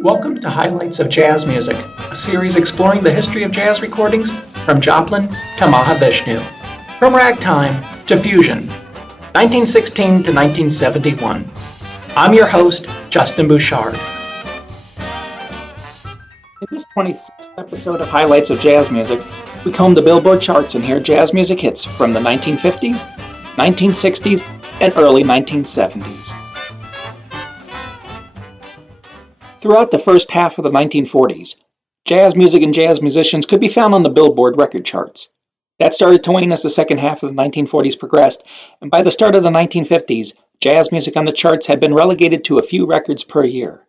Welcome to Highlights of Jazz Music, a series exploring the history of jazz recordings from Joplin to Mahavishnu, from ragtime to fusion, 1916 to 1971. I'm your host, Justin Bouchard. In this 26th episode of Highlights of Jazz Music, we comb the Billboard charts and hear jazz music hits from the 1950s, 1960s, and early 1970s. Throughout the first half of the 1940s, jazz music and jazz musicians could be found on the Billboard record charts. That started to wane as the second half of the 1940s progressed, and by the start of the 1950s, jazz music on the charts had been relegated to a few records per year.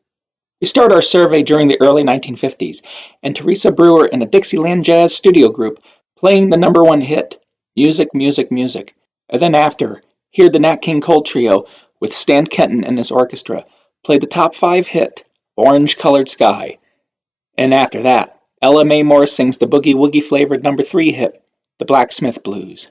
We start our survey during the early 1950s, and Teresa Brewer and a Dixieland Jazz studio group playing the number one hit, Music, Music, Music. And then after, hear the Nat King Cole Trio with Stan Kenton and his orchestra play the top 5 hit, Orange Colored Sky. And after that, Ella Mae Moore sings the boogie woogie flavored number 3 hit, The Blacksmith Blues.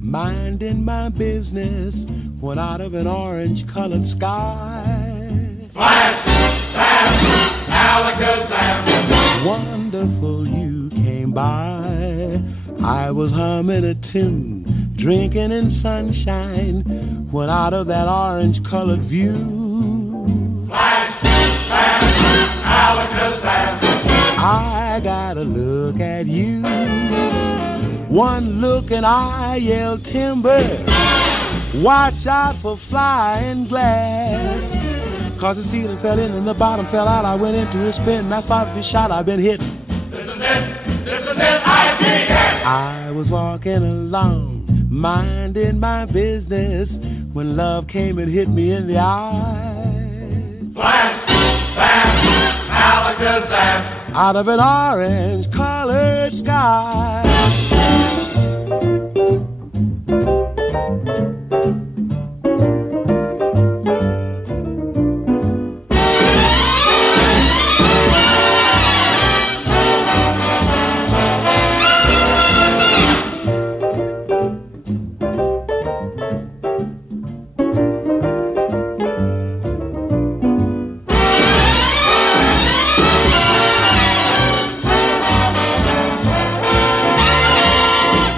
Minding my business, when out of an orange-colored sky, flash, flash, Alakazam, wonderful you came by. I was humming a tune, drinking in sunshine, when out of that orange-colored view, flash, flash, Alakazam. I gotta look at you. One look and I yell timber. Watch out for flying glass. Cause the ceiling fell in and the bottom fell out. I went into a spin and I started to shout. I've been hit. This is it. This is it. I dig it. I was walking along, minding my business, when love came and hit me in the eye. Flash, bam, alakazam. Out of an orange-colored sky.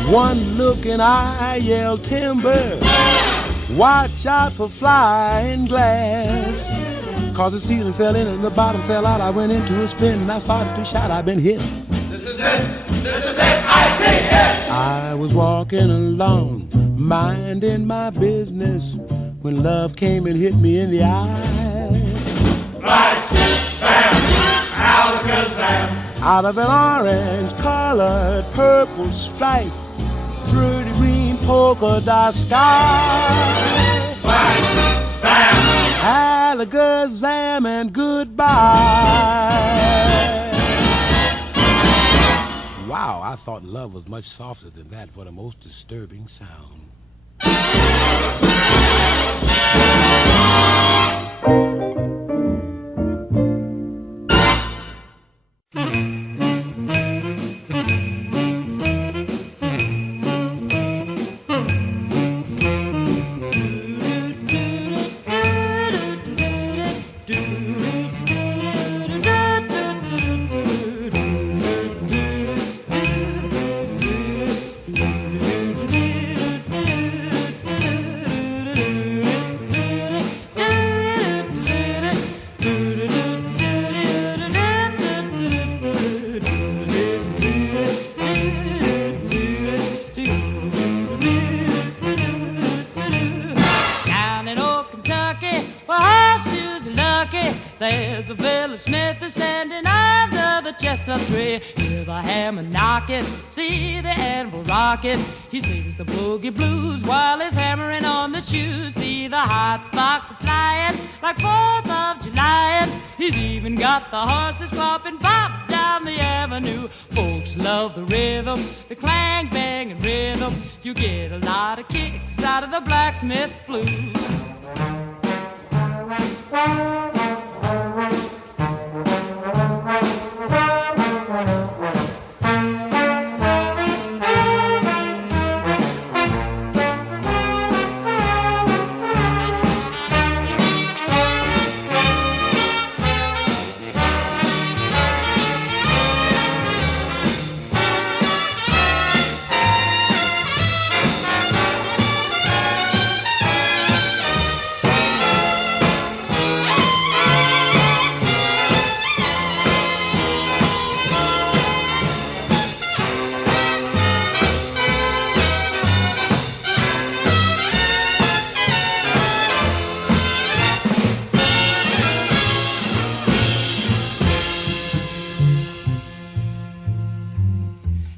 One look and I yell timber. Watch out for flying glass. Cause the ceiling fell in and the bottom fell out. I went into a spin and I started to shout. I've been hit. This is it. This is it. I dig it. I was walking along, minding my business, when love came and hit me in the eye. Flash, bam, alakazam. Out of an orange-colored purple stripe, pretty green polka dot sky. Flash, bam. Alakazam and goodbye. Wow, I thought love was much softer than that. What a most disturbing sound. There's a village smith is standing under the chestnut tree. Hear the hammer knocking, see the anvil rocking. He sings the boogie blues while he's hammering on the shoes. See the hot sparks flying like 4th of July. And he's even got the horses flopping pop down the avenue. Folks love the rhythm, the clang, bang, and rhythm. You get a lot of kicks out of the blacksmith blues.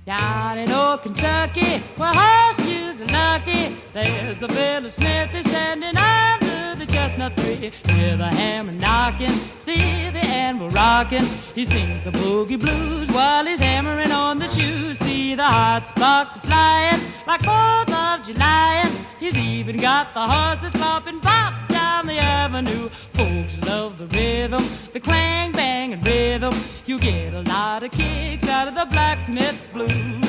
Down in old Kentucky, where horseshoes are lucky, there's the village smith is standing under the chestnut tree. Hear the hammer knocking, see the anvil rocking. He sings the boogie blues while he's hammering on the shoes. See the hot sparks flying like 4th of July. And he's even got the horses flopping pop down the avenue. Folks love the rhythm, the clang, bang, and rhythm. You get a lot of kicks out of the blacksmith blues.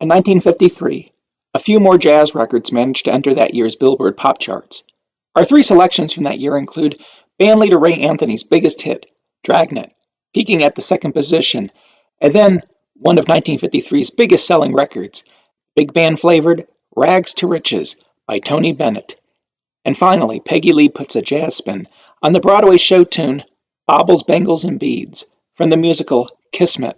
In 1953, a few more jazz records managed to enter that year's Billboard pop charts. Our three selections from that year include bandleader Ray Anthony's biggest hit, Dragnet, peaking at the second position, and then one of 1953's biggest selling records, big band flavored Rags to Riches by Tony Bennett. And finally, Peggy Lee puts a jazz spin on the Broadway show tune Baubles, Bangles, and Beads from the musical Kismet.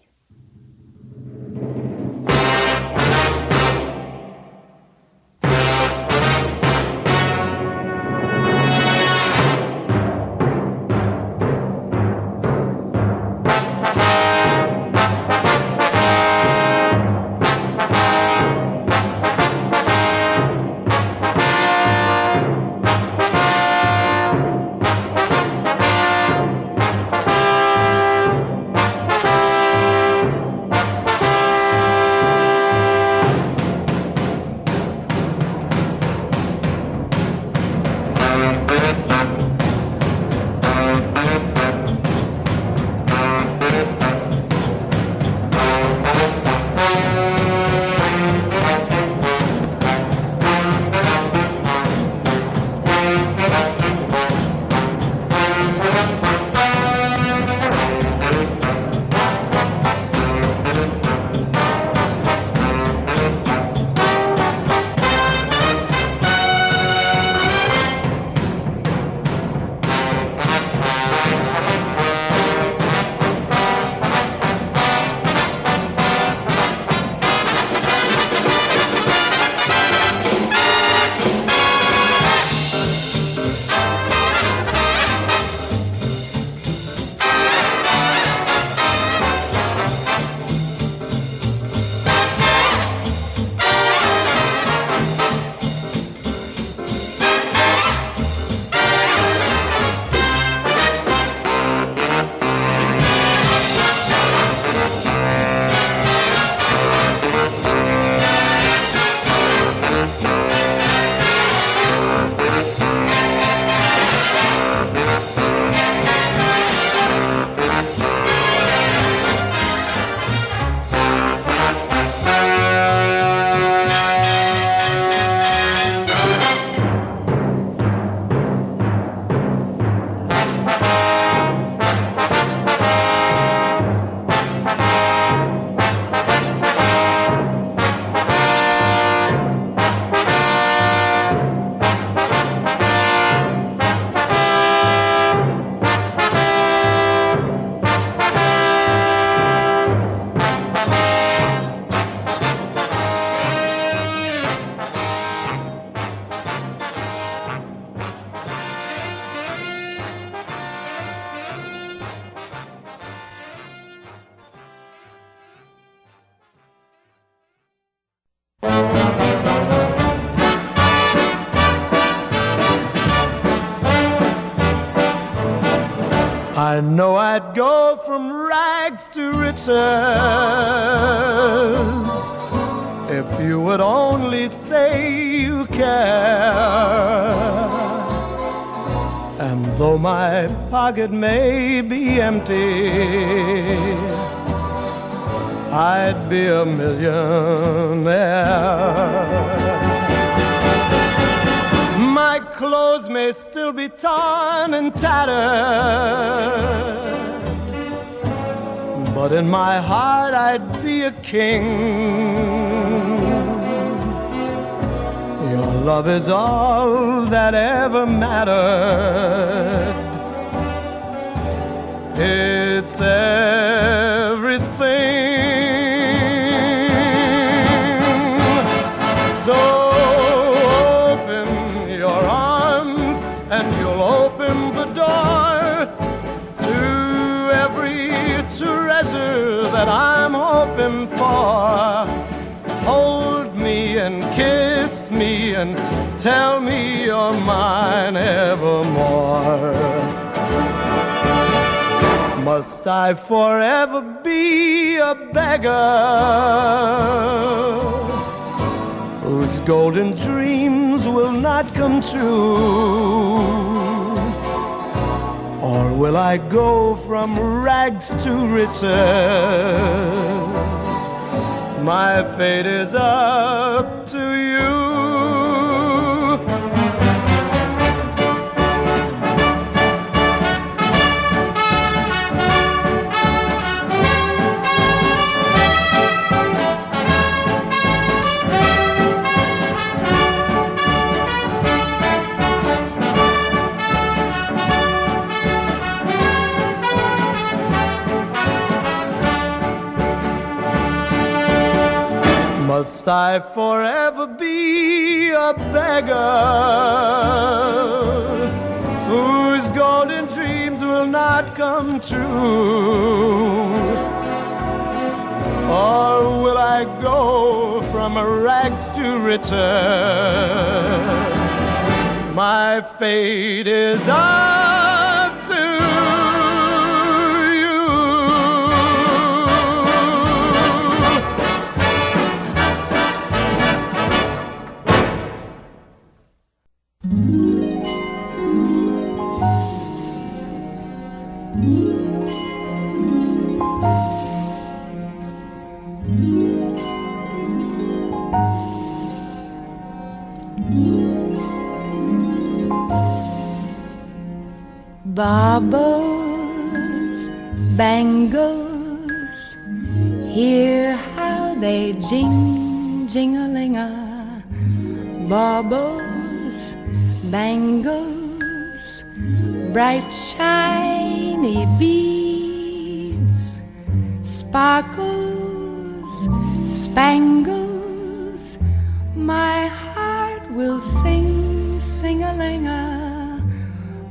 I know I'd go from rags to riches if you would only say you care. And though my pocket may be empty, I'd be a millionaire. My clothes may still be torn and tattered, but in my heart I'd be a king. Your love is all that ever mattered. It's everything. So open your arms and you'll open the door to every treasure that I'm hoping for. Hold me and kiss me and tell me you're mine evermore. Must I forever be a beggar whose golden dreams will not come true? Or will I go from rags to riches my fate is up to you. Must I forever be a beggar whose golden dreams will not come true? Or will I go from rags to riches? My fate is up to you. Baubles, bangles, hear how they jing-a-ling-a. Baubles, bangles, bright shiny beads, sparkles, spangles, my heart will sing, sing-a-ling-a,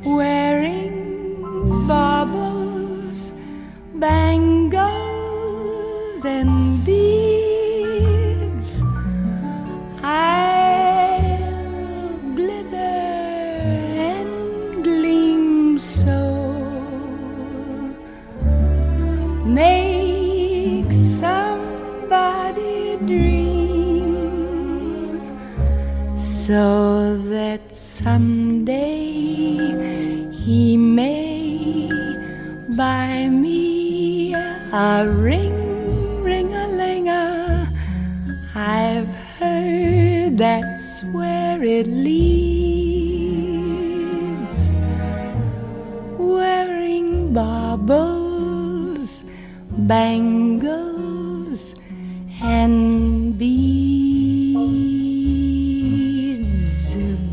wearing baubles, bangles, and beads. I'll glitter and gleam so, make somebody dream, so that someday he may buy me a ring, ring-a-ling-a. I've heard that's where it leads. Wearing baubles, bangles, and beads.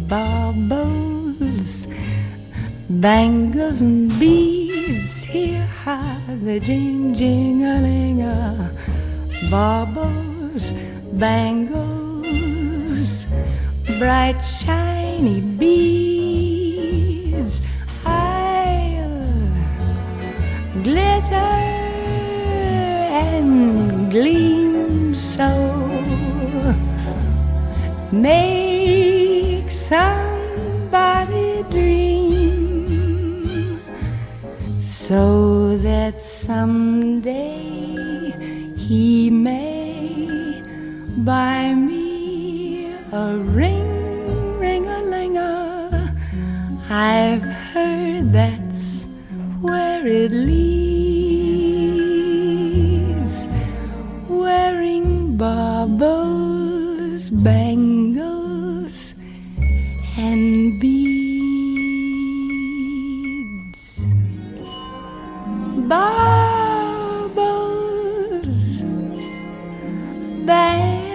Baubles, bangles, and beads, hear how they jing-a-ling-a. Baubles, bangles, bright shiny beads. I'll glitter and gleam so, make somebody dream, so that someday he may buy me a ring, ring-a-ling-a. I've heard that's where it leads. Wearing baubles, bangles, and beads. Baubles, bangles,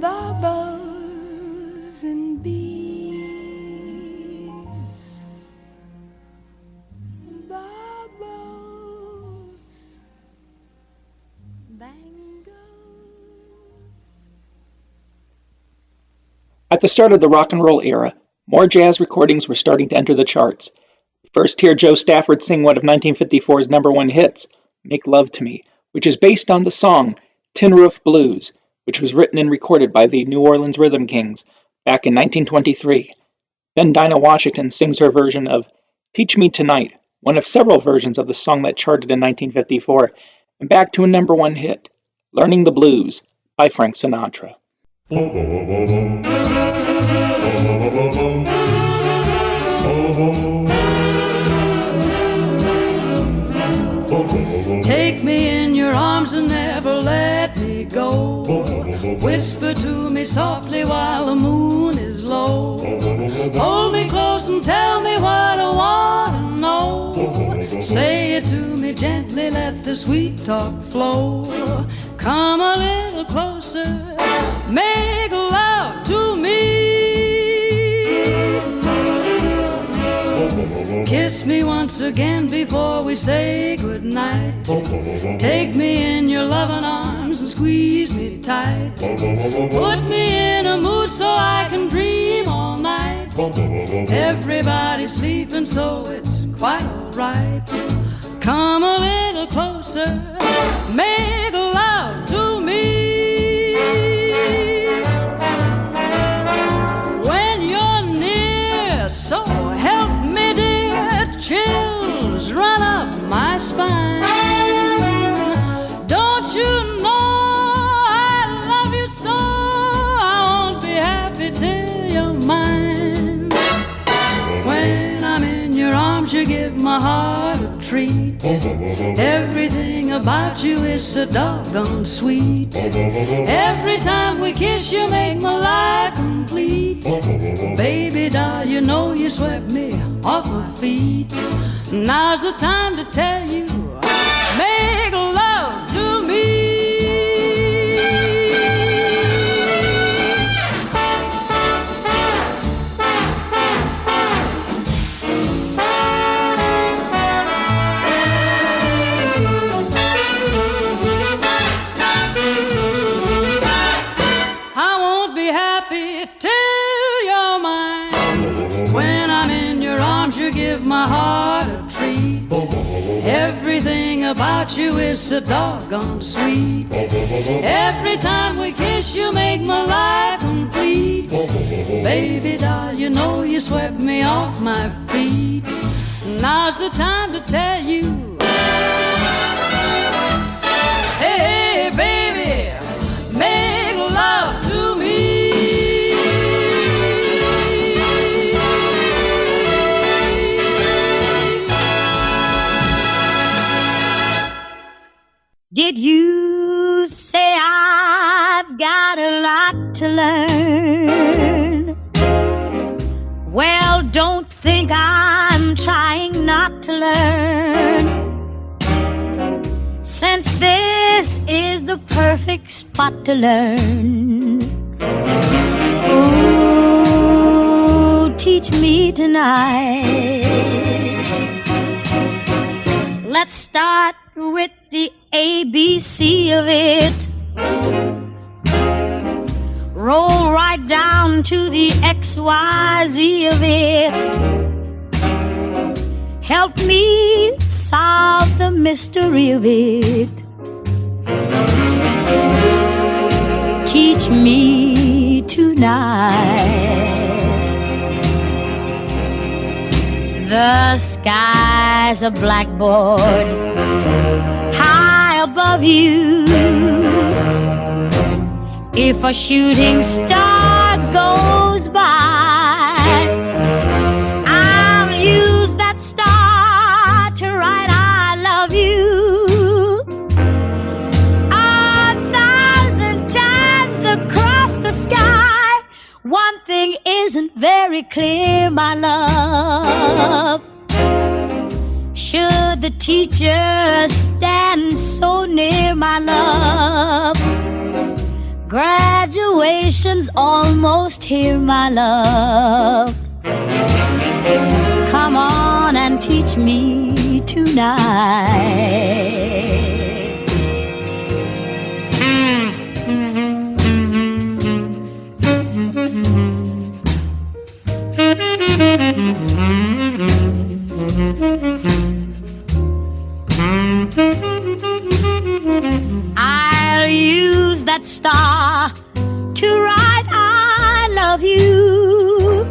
baubles, and beads. Baubles, bangles. At the start of the rock and roll era, more jazz recordings were starting to enter the charts. First, hear Joe Stafford sing one of 1954's #1 hits, Make Love to Me, which is based on the song Tin Roof Blues, which was written and recorded by the New Orleans Rhythm Kings back in 1923. Then Dinah Washington sings her version of Teach Me Tonight, one of several versions of the song that charted in 1954, and back to a #1 hit, Learning the Blues by Frank Sinatra. Take me never let me go. Whisper to me softly while the moon is low. Hold me close and tell me what I want to know. Say it to me gently, let the sweet talk flow. Come a little closer, make love to me. Kiss me once again before we say goodnight. Take me in your loving arms and squeeze me tight. Put me in a mood so I can dream all night. Everybody's sleeping so it's quite alright. Come a little closer, make love to me. When you're near, so help me dear, chills run up my spine. Don't you know I love you so? I won't be happy till you're mine. When I'm in your arms, you give my heart a treat. Everything about you is so doggone sweet. Every time we kiss, you make my life complete. Baby doll, you know you swept me off my feet. Now's the time to tell you, make love to me. I won't be happy till you're mine. When I'm in your arms, you give my heart a treat. Everything about you is so doggone sweet. Every time we kiss, you make my life complete. Baby doll, you know you swept me off my feet. Now's the time to tell you, hey, baby, make love to me. Did you say I've got a lot to learn? Well, don't think I'm trying not to learn, since this is the perfect spot to learn. Oh, teach me tonight. Let's start with the ABC of it. Roll right down to the XYZ of it. Help me solve the mystery of it. Teach me tonight. The sky's a blackboard high above you. If a shooting star goes by, I'll use that star to write I love you 1,000 times across the sky. One thing isn't very clear, my love. Should the teacher stand so near, my love? Graduation's almost here, my love. Come on and teach me tonight. I'll use that star to write I love you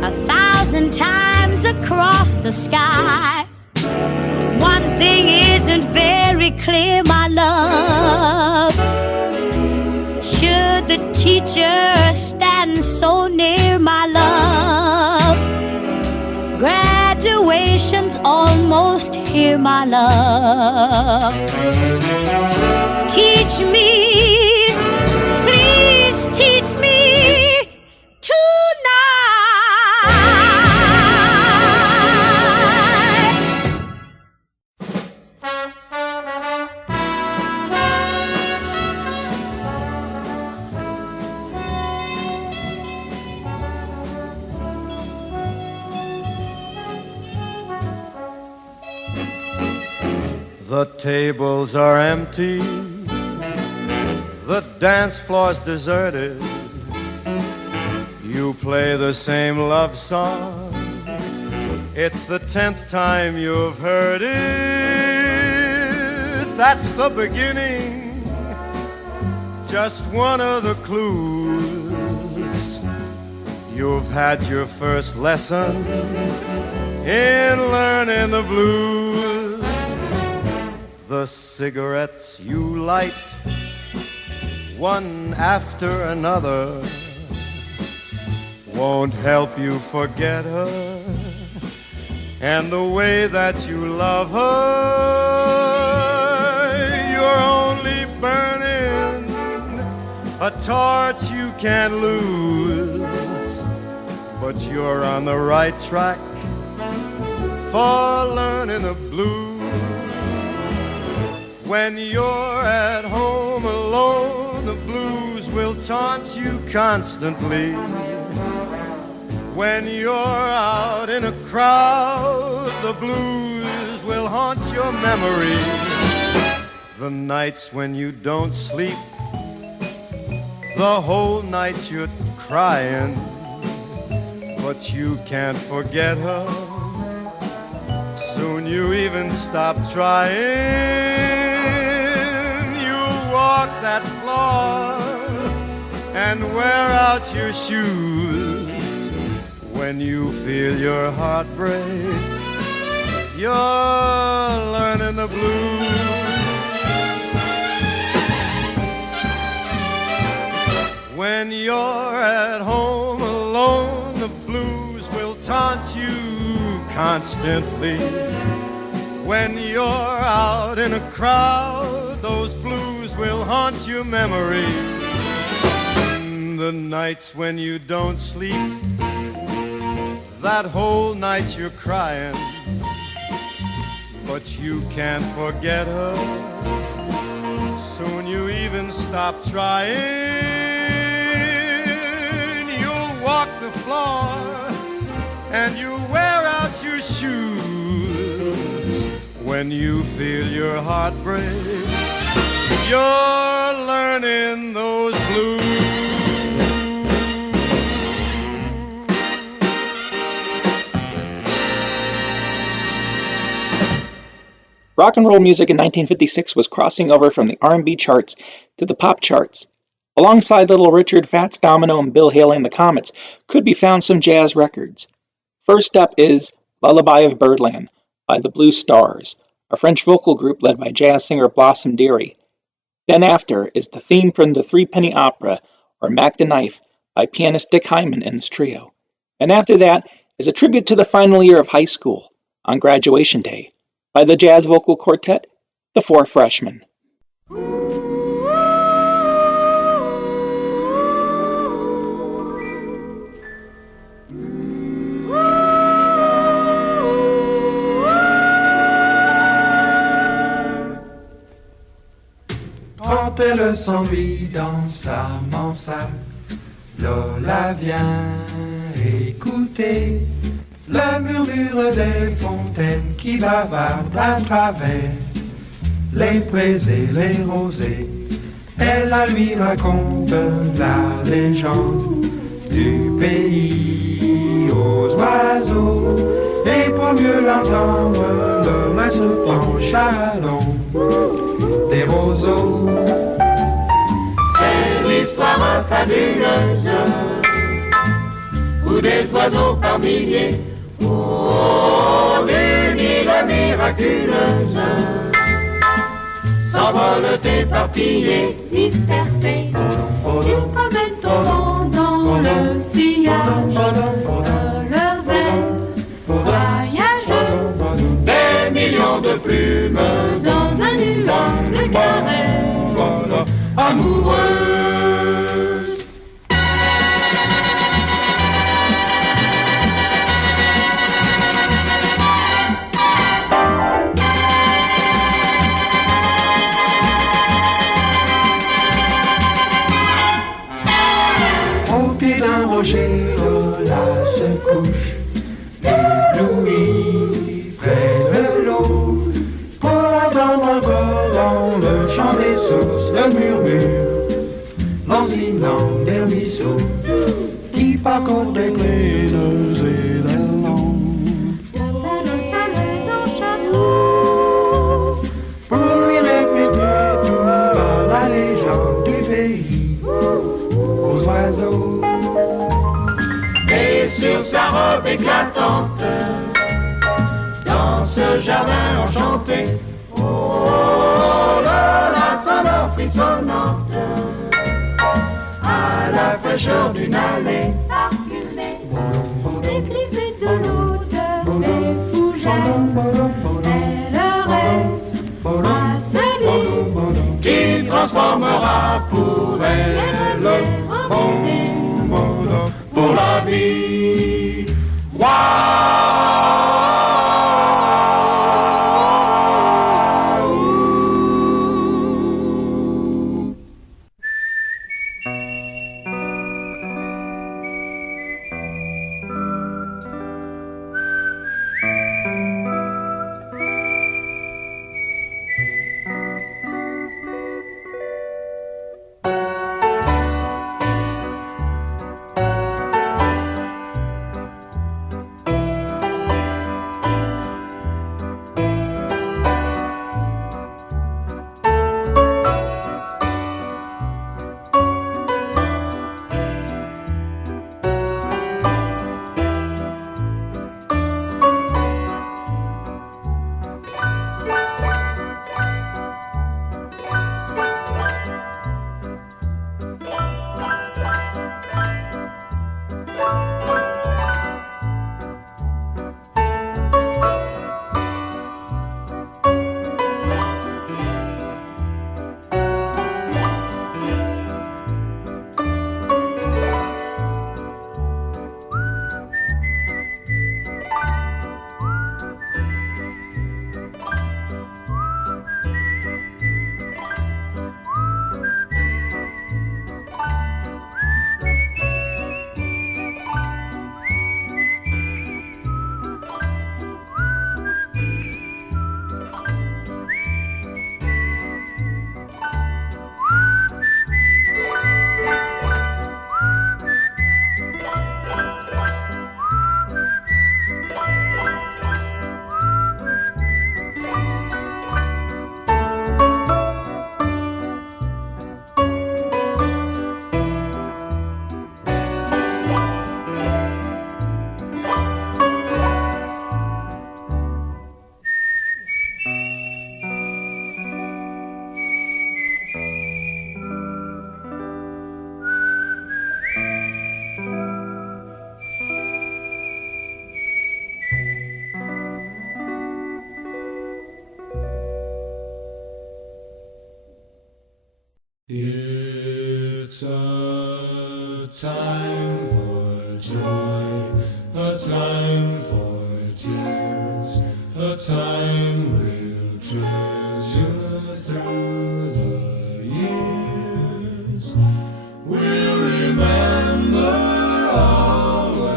1,000 times across the sky. One thing isn't very clear, my love. Should the teacher stand so near, my love? Graduation situation's almost here, my love. Teach me, please teach me tonight. The tables are empty, the dance floor's deserted. You play the same love song, it's the 10th time you've heard it. That's the beginning, just one of the clues. You've had your first lesson in learning the blues. The cigarettes you light, one after another, won't help you forget her and the way that you love her. You're only burning a torch you can't lose, but you're on the right track for learning the blues. When you're at home alone, the blues will taunt you constantly. When you're out in a crowd, the blues will haunt your memory. The nights when you don't sleep, the whole night you're crying, but you can't forget her. Soon you even stop trying. Walk that floor and wear out your shoes. When you feel your heart break, you're learning the blues. When you're at home alone, the blues will taunt you constantly. When you're out in a crowd, those blues will haunt your memory. The nights when you don't sleep, that whole night you're crying, but you can't forget her. Soon you even stop trying. You'll walk the floor and you'll wear out your shoes. When you feel your heart break, you're learning those blues. Rock and roll music in 1956 was crossing over from the R&B charts to the pop charts. Alongside Little Richard, Fats Domino, and Bill Haley and the Comets could be found some jazz records. First up is Lullaby of Birdland by the Blue Stars, a French vocal group led by jazz singer Blossom Dearie. Then after is the theme from the Threepenny Opera, or Mac the Knife, by pianist Dick Hyman and his trio. And after that is a tribute to the final year of high school, on graduation day, by the jazz vocal quartet, the Four Freshmen. Quand elle s'ennuie dans sa mansarde, Lola vient écouter le murmure des fontaines qui bavardent à travers les prés et les rosées. Elle la lui raconte la légende du pays aux oiseaux. Et pour mieux l'entendre, Lola se penche à l'ombre des roseaux. C'est l'histoire fabuleuse où des oiseaux par milliers, oh, d'une île miraculeuse, s'envolent éparpillés, dispersés. Ils promènent au vent dans le sillage de leurs ailes, voyagent des caresses amoureuses. Au pied d'un rocher, Lola se couche, éblouie près de l'eau, pour entendre encore dans le chant des sources le murmure lancinant des ruisseaux qui parcourent des collines et des landes. en chapeau. Pour lui répéter tout bas la légende du pays aux oiseaux. Et sur sa robe éclatante, dans ce jardin enchanté, oh, la sonore frissonnante, à la fraîcheur d'une allée, Parfumée, éclisée de l'odeur des fougères, elle rêve à celui qui transformera pour elle pour la vie. It's a time for joy, a time for tears, a time we'll treasure through the years. We'll remember always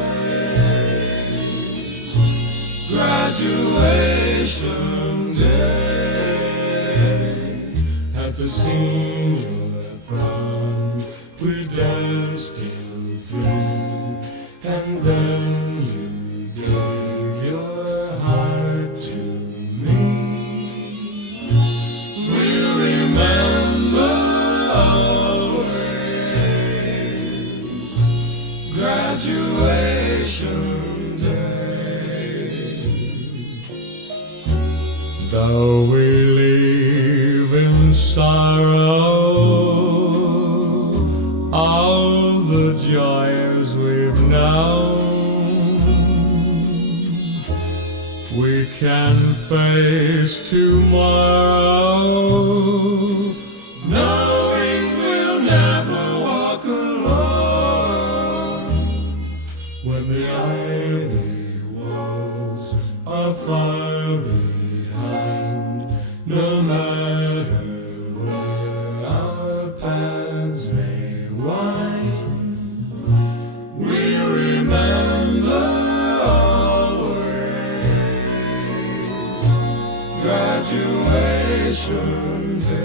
graduation day at the senior prom. We danced till 3, and then you gave your heart to me. We'll remember always graduation day. Though we live in sorrow, all the joys we've known, we can face tomorrow knowing we'll never walk alone. When the ivy walls are far behind, no matter where our paths may wind, we'll remember always graduation day.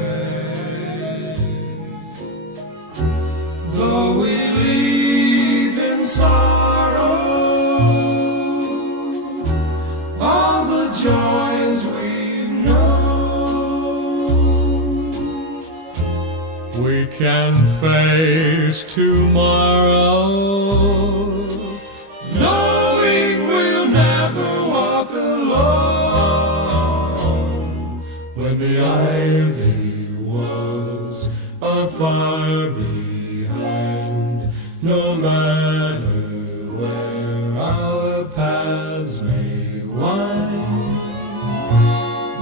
Though we leave in sorrow all the joys we've known, we can face tomorrow, knowing we'll never walk alone. When the ivy walls are far behind, no matter where our paths may wind,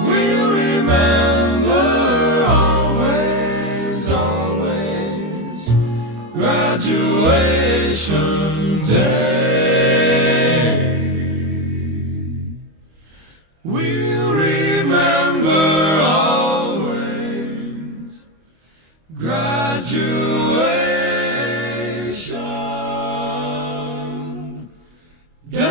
we'll remember always, always graduation day. We'll remember always graduation day.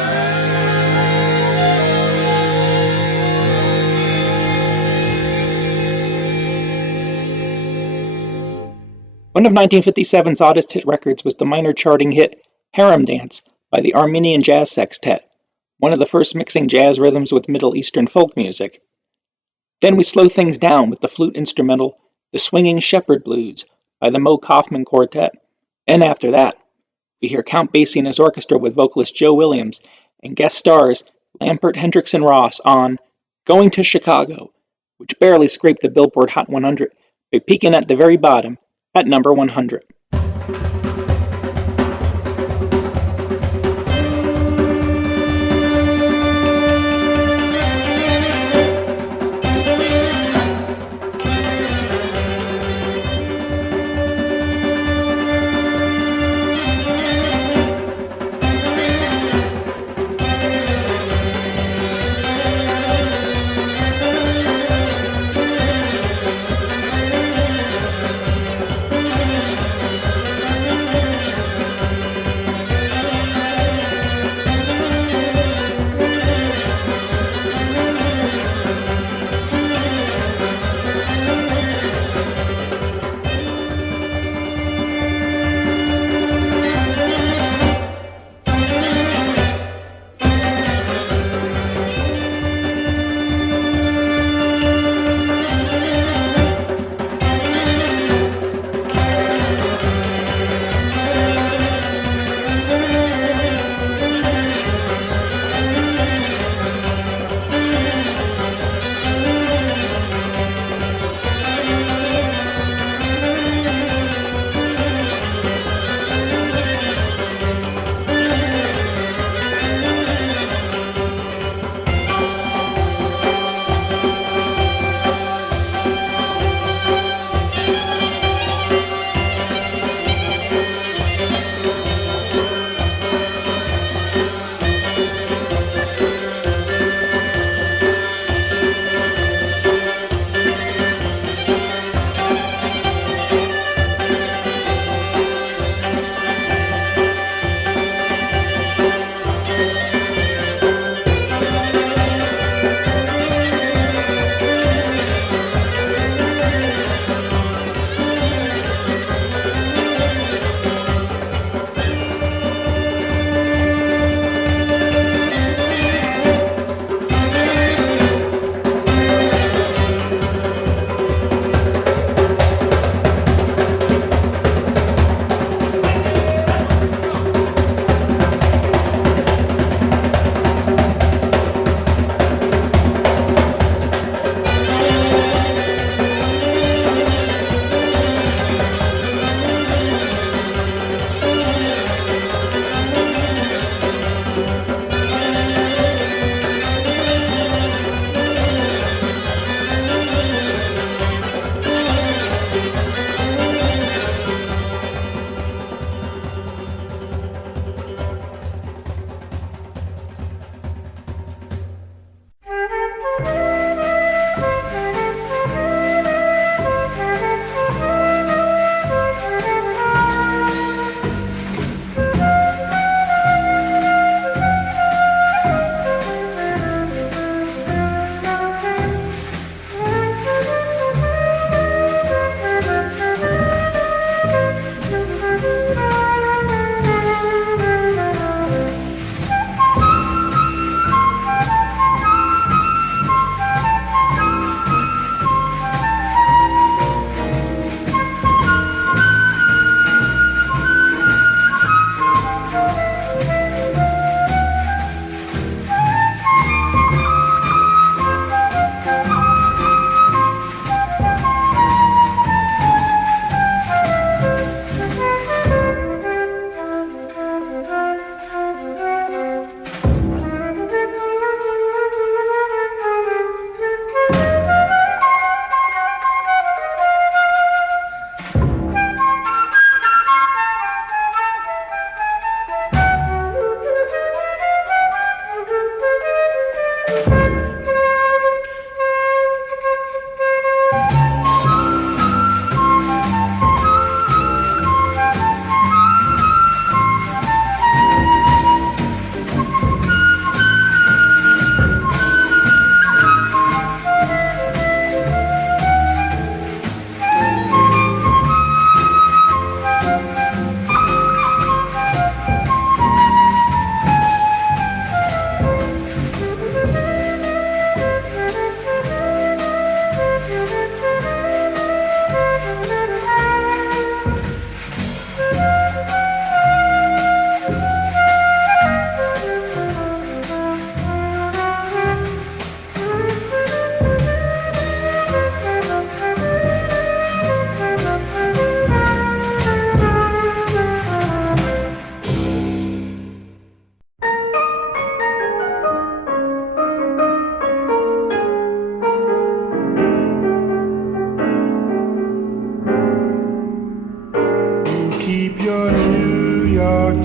One of 1957's oddest hit records was the minor charting hit Harem Dance by the Armenian Jazz Sextet, one of the first mixing jazz rhythms with Middle Eastern folk music. Then we slow things down with the flute instrumental The Swinging Shepherd Blues by the Mo Kaufman Quartet. And after that, we hear Count Basie and his orchestra with vocalist Joe Williams and guest stars Lampert, Hendricks, and Ross on Going to Chicago, which barely scraped the Billboard Hot 100 by peaking at the very bottom at number 100.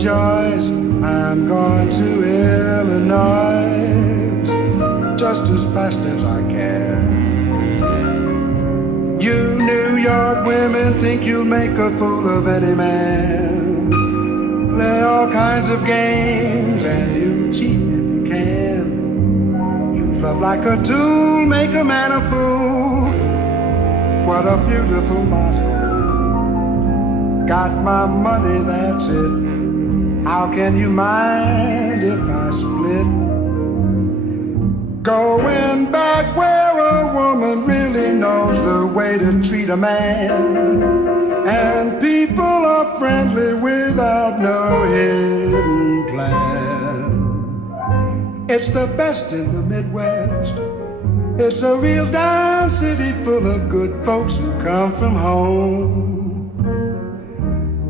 choice. I'm going to Illinois just as fast as I can. You New York women think you'll make a fool of any man. Play all kinds of games and you cheat if you can. You love like a tool, make a man a fool. What a beautiful motto. Got my money, that's it. How can you mind if I split? Going back where a woman really knows the way to treat a man, and people are friendly without no hidden plan. It's the best in the Midwest. It's a real down city full of good folks who come from home.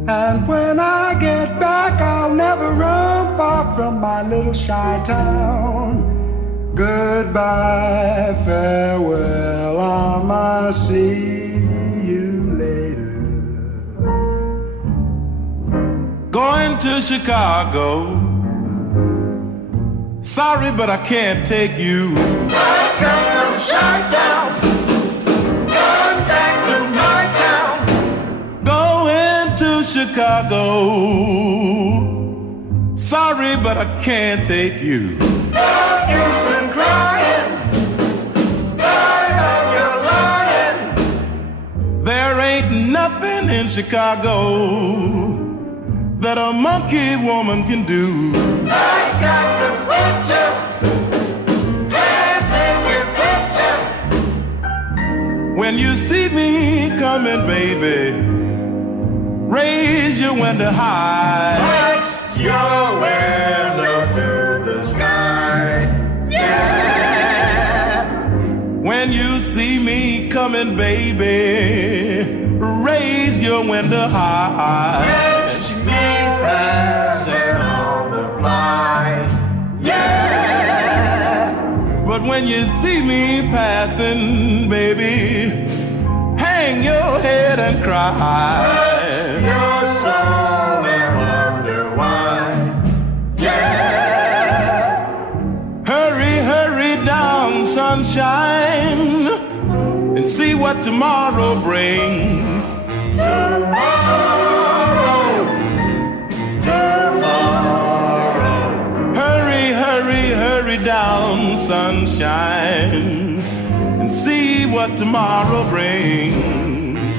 And when I get back, I'll never run far from my little shy town. Goodbye, farewell, I'ma see you later. Going to Chicago. Sorry, but I can't take you. I come from Chi-Town, going back to my town. Going to Chicago. Sorry, but I can't take you. No use in crying, tired of your lying. There ain't nothing in Chicago that a monkey woman can do. I got to quit you, laughing with picture. When you see me coming, baby, raise your window high. Raise your window to the sky, yeah. When you see me coming, baby, raise your window high. Catch me passing on the fly, yeah. But when you see me passing, baby, hang your head and cry. Your soul and wonder why, yeah. Hurry, hurry down, sunshine, and see what tomorrow brings. Hurry, hurry, hurry down, sunshine, and see what tomorrow brings.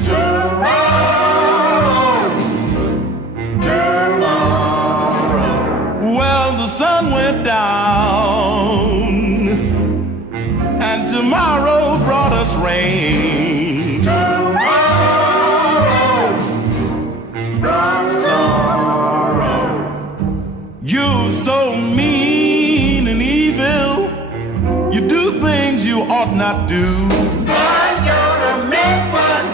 Well, the sun went down, and tomorrow brought us rain. You're so mean and evil. You do things you ought not do. I'm gonna make one.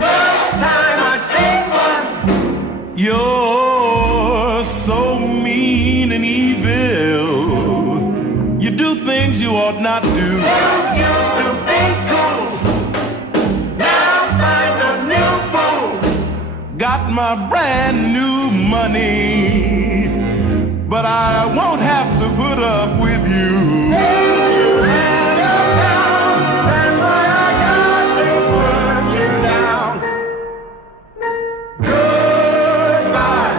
First time I sing one. You're so mean and evil. You do things you ought not do. You used to be cool. Now find a new fool. Got my brand new money, but I won't have to put up with you. You had a town. That's why I got to put you down. Goodbye.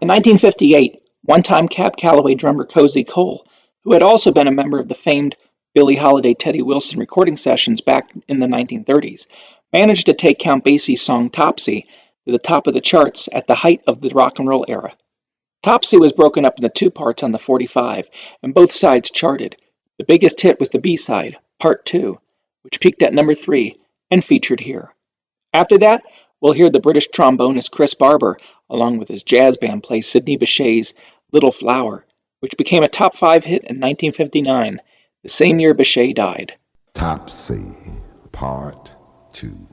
In 1958, one-time Cab Calloway drummer Cozy Cole, who had also been a member of the famed Billie Holiday-Teddy Wilson recording sessions back in the 1930s, managed to take Count Basie's song Topsy to the top of the charts at the height of the rock and roll era. Topsy was broken up into two parts on the 45, and both sides charted. The biggest hit was the B-side, Part 2, which peaked at number 3 and featured here. After that, we'll hear the British trombonist Chris Barber, along with his jazz band, play Sidney Bechet's Little Flower, which became a top 5 hit in 1959, the same year Bechet died. Topsy, Part 2.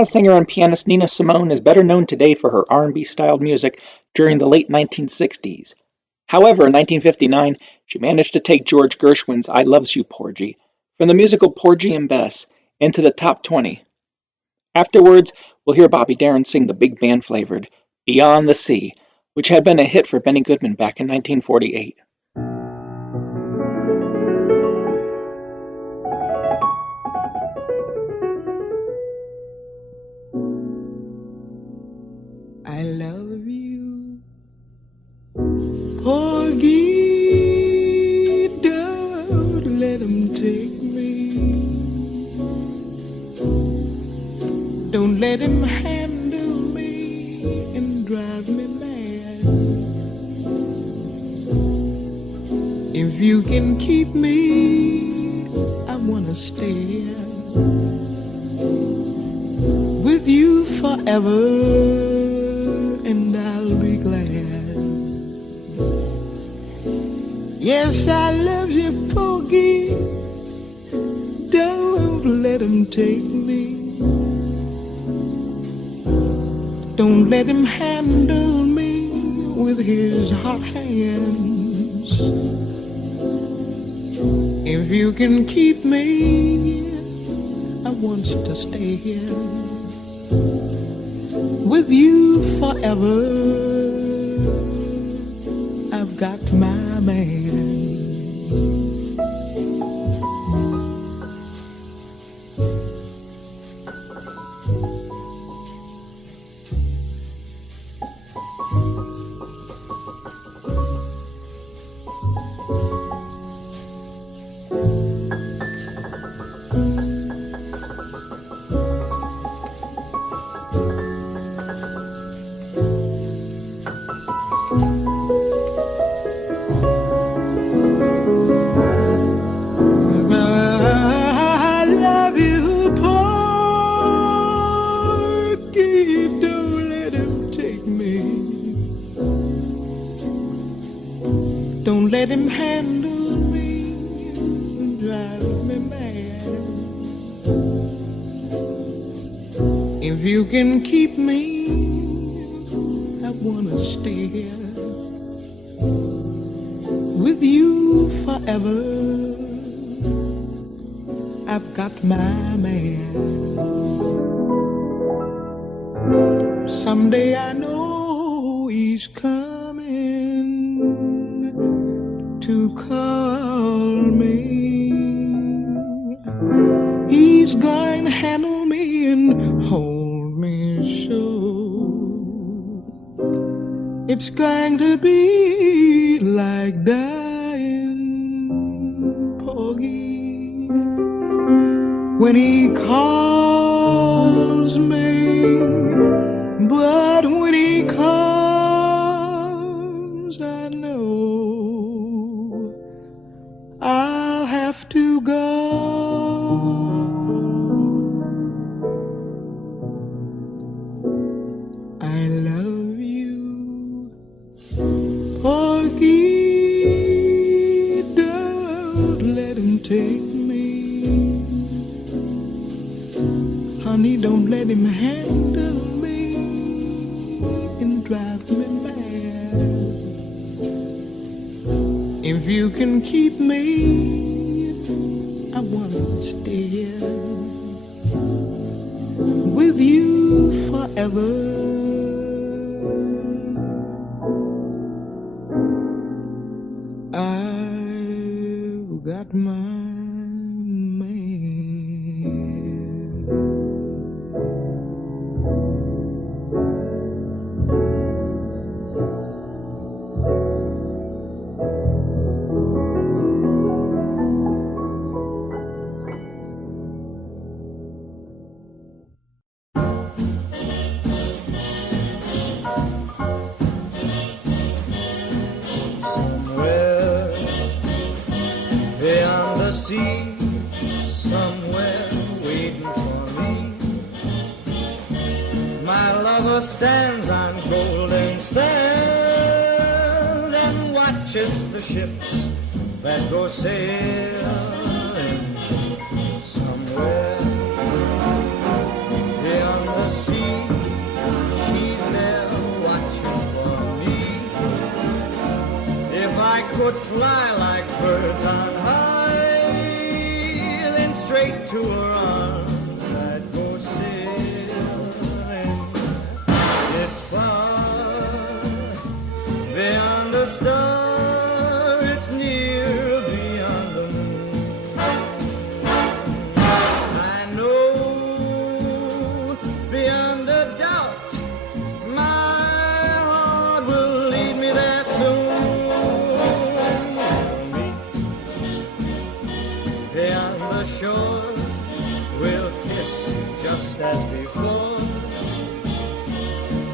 Jazz singer and pianist Nina Simone is better known today for her R&B styled music during the late 1960s. However, in 1959, she managed to take George Gershwin's I Loves You, Porgy from the musical Porgy and Bess into the top 20. Afterwards, we'll hear Bobby Darin sing the big band flavored Beyond the Sea, which had been a hit for Benny Goodman back in 1948. I love you, Porgy, don't let him take me. Don't let him handle me and drive me mad. If you can keep me, I wanna stay with you forever. And I'll be glad. Yes, I love you, Porgy. Don't let him take me. Don't let him handle me with his hot hands. If you can keep me, I want to stay here with you forever. I've got my man. Don't let him handle me and drive me mad. If you can keep me, I wanna stay here with you forever. I've got my man. Someday I know he's coming to call me. He's going to handle me and hold me so. It's going to be like dying, Porgy, when he calls me. But when he comes, I know I'll have to go. I love you, Porgy, don't let him take me. Honey, don't let him handle me and drive me mad. If you can keep me, I wanna stay here with you forever. I've got my man. Somewhere waiting for me. My lover stands on golden sands and watches the ships that go sailing. Somewhere beyond I could fly like birds on high, then straight to her arms I'd go sailing. It's far beyond the star, it's near beyond the moon. I know beyond a doubt my heart will lead me there soon. Beyond the shore, we'll kiss just as before.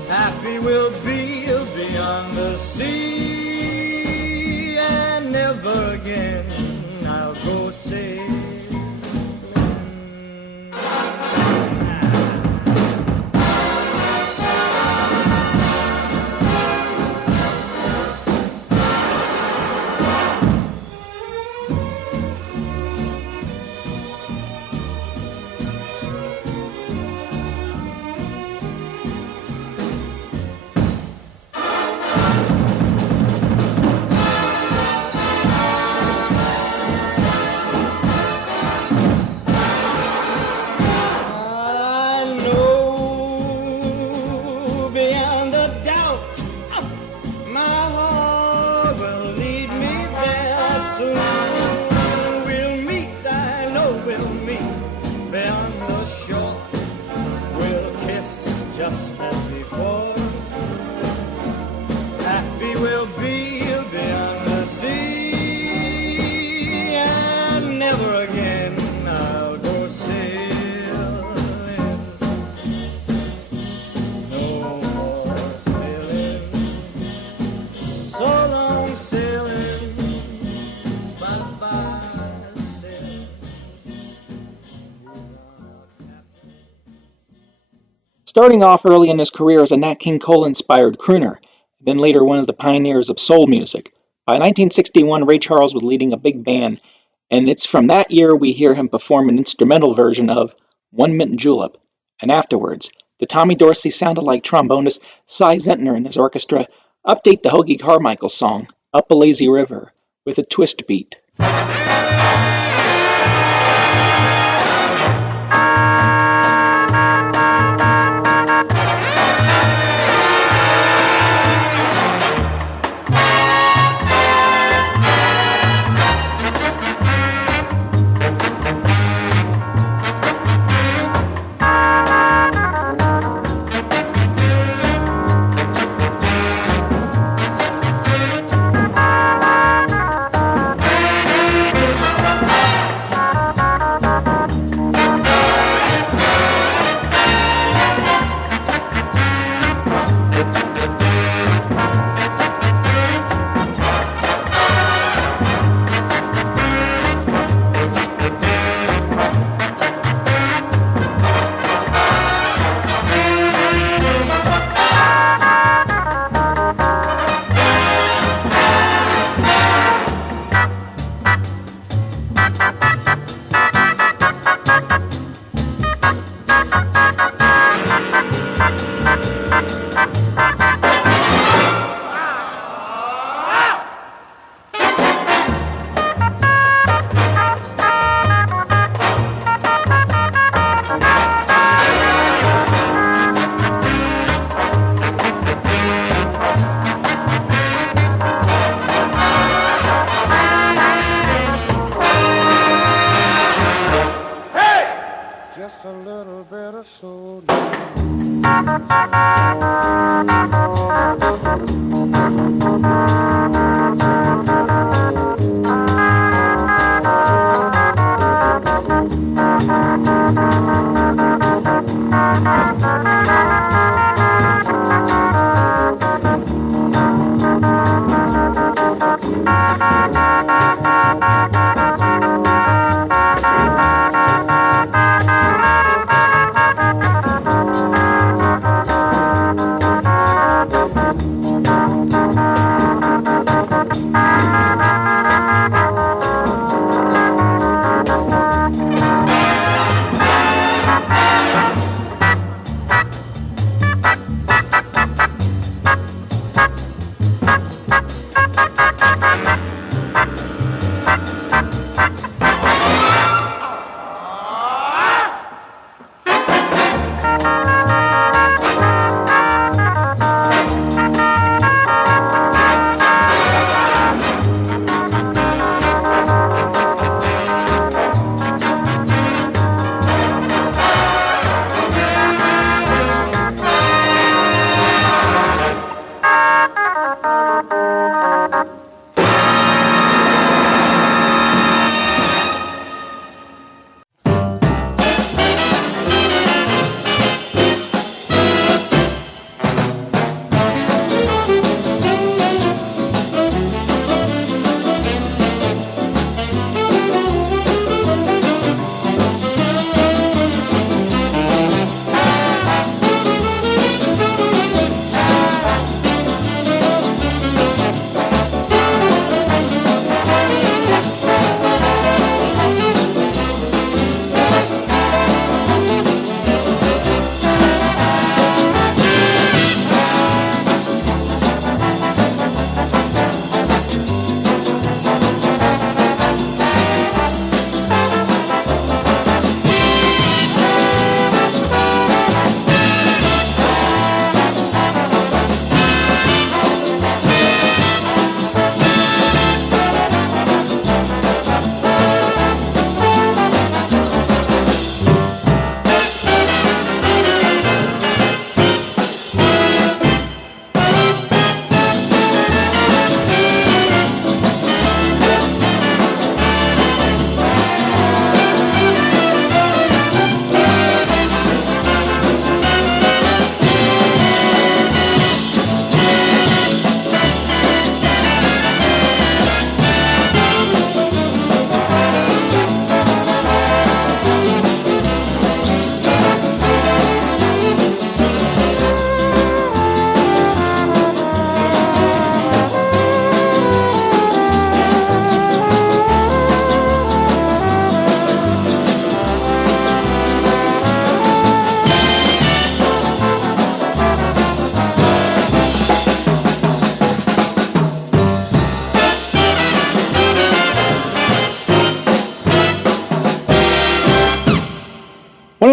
Happy we'll be beyond the sea, and never again I'll go sailing. Just as before, happy we'll be beyond the sea, and never again I'll go sailing. No more sailing, so long sailing, bye-bye sailing. Starting off early in his career as a Nat King Cole-inspired crooner, then later one of the pioneers of soul music, by 1961 Ray Charles was leading a big band, and it's from that year we hear him perform an instrumental version of One Mint Julep, and afterwards, the Tommy Dorsey sound-alike trombonist Cy Zentner and his orchestra update the Hoagie Carmichael song, Up a Lazy River, with a twist beat.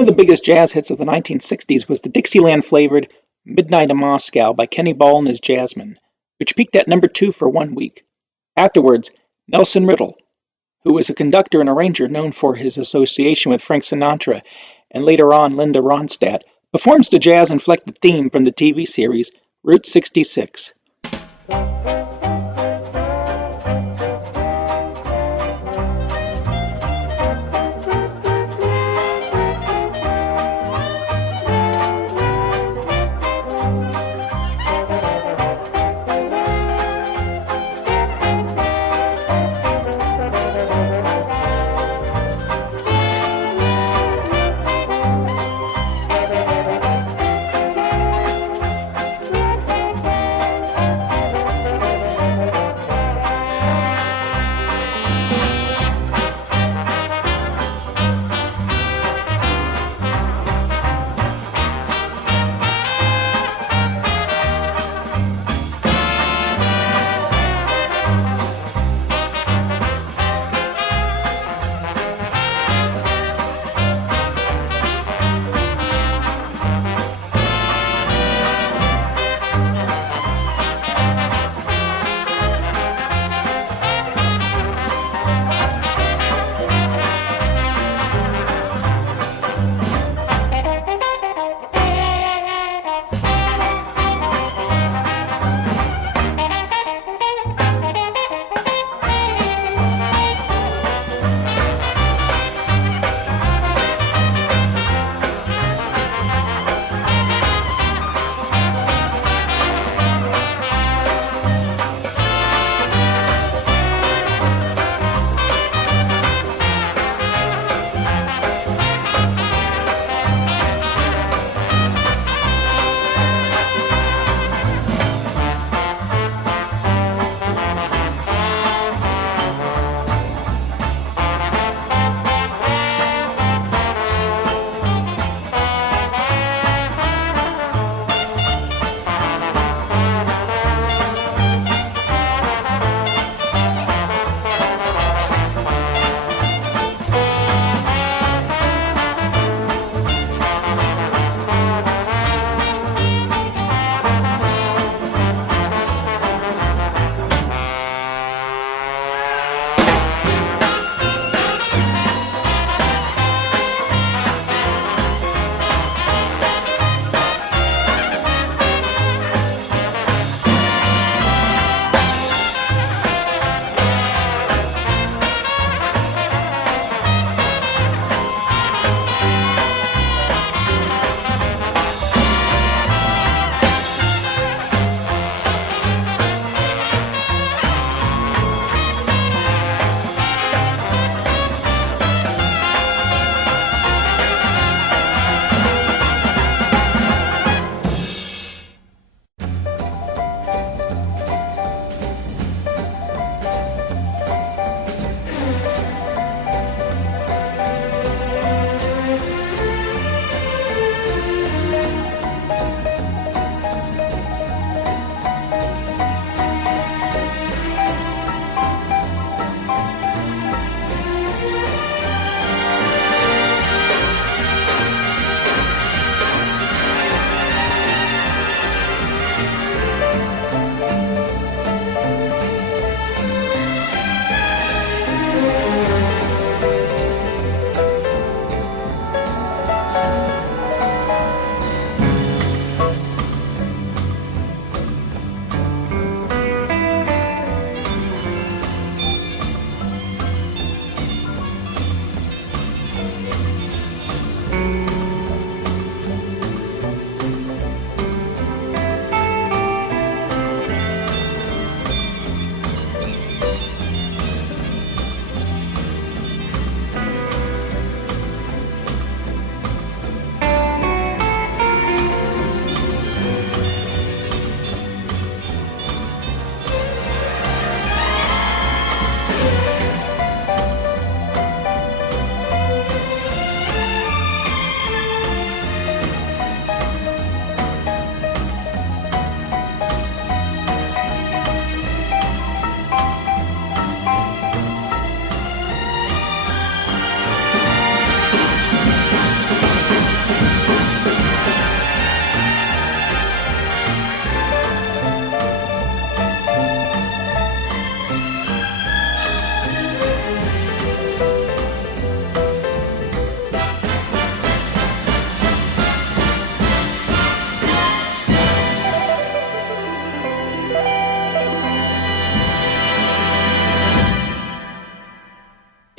of the biggest jazz hits of the 1960s was the Dixieland-flavored Midnight in Moscow by Kenny Ball and his Jazzmen, which peaked at number 2 for 1 week. Afterwards, Nelson Riddle, who was a conductor and arranger known for his association with Frank Sinatra and later on Linda Ronstadt, performs the jazz-inflected theme from the TV series Route 66.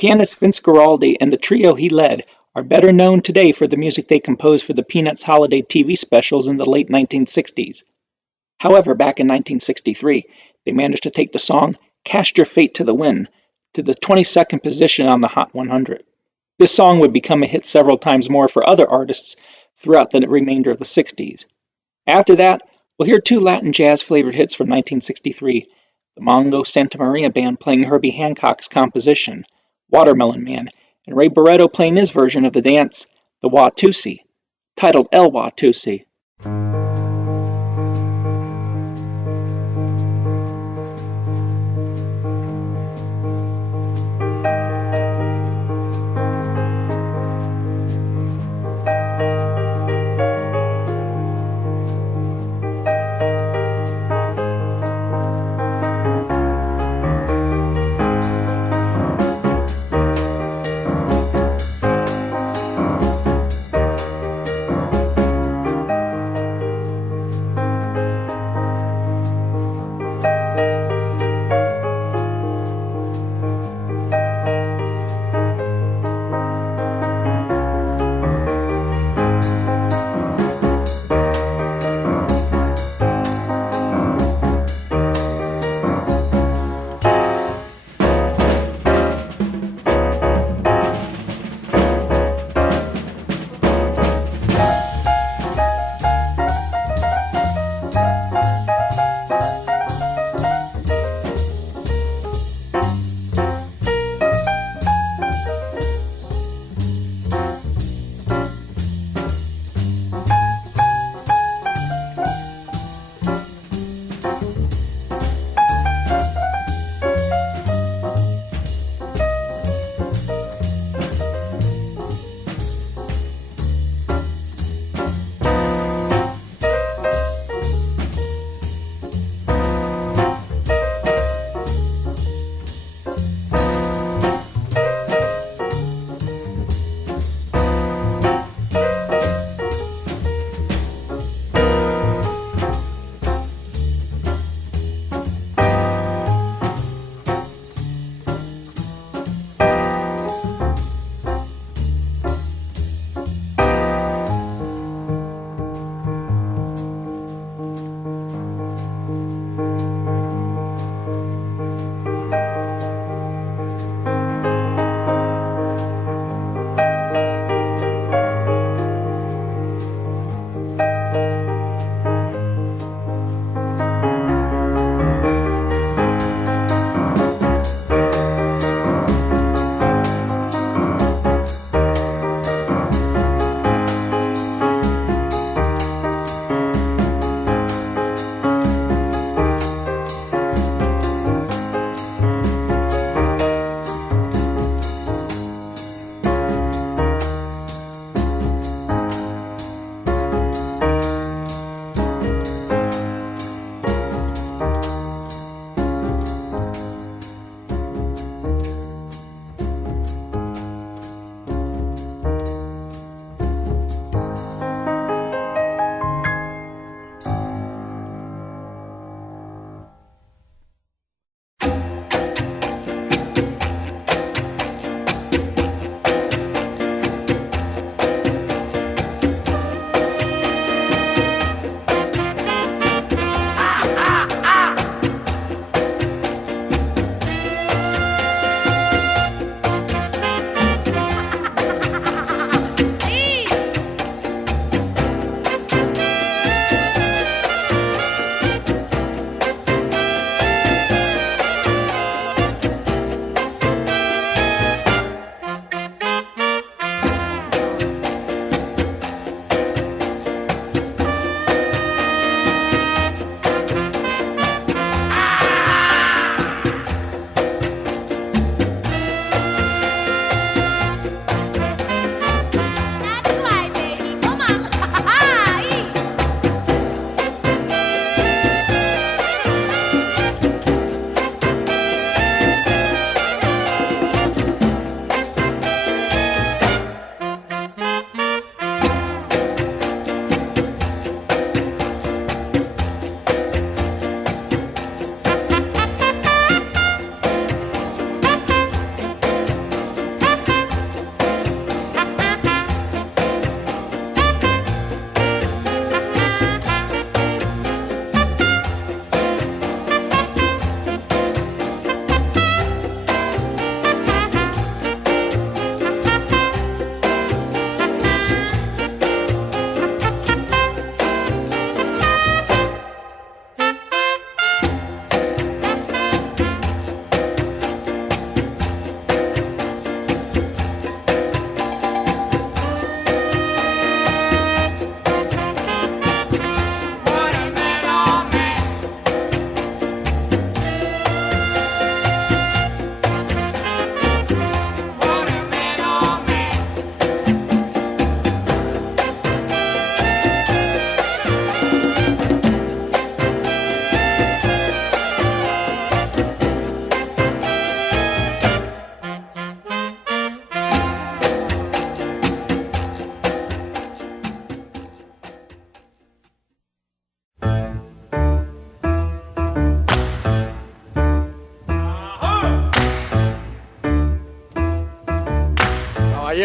Pianist Vince Guaraldi and the trio he led are better known today for the music they composed for the Peanuts holiday TV specials in the late 1960s. However, back in 1963, they managed to take the song Cast Your Fate to the Wind to the 22nd position on the Hot 100. This song would become a hit several times more for other artists throughout the remainder of the 60s. After that, we'll hear two Latin jazz-flavored hits from 1963, the Mongo Santa Maria Band playing Herbie Hancock's composition, Watermelon Man, and Ray Barretto playing his version of the dance, the Watusi, titled El Watusi.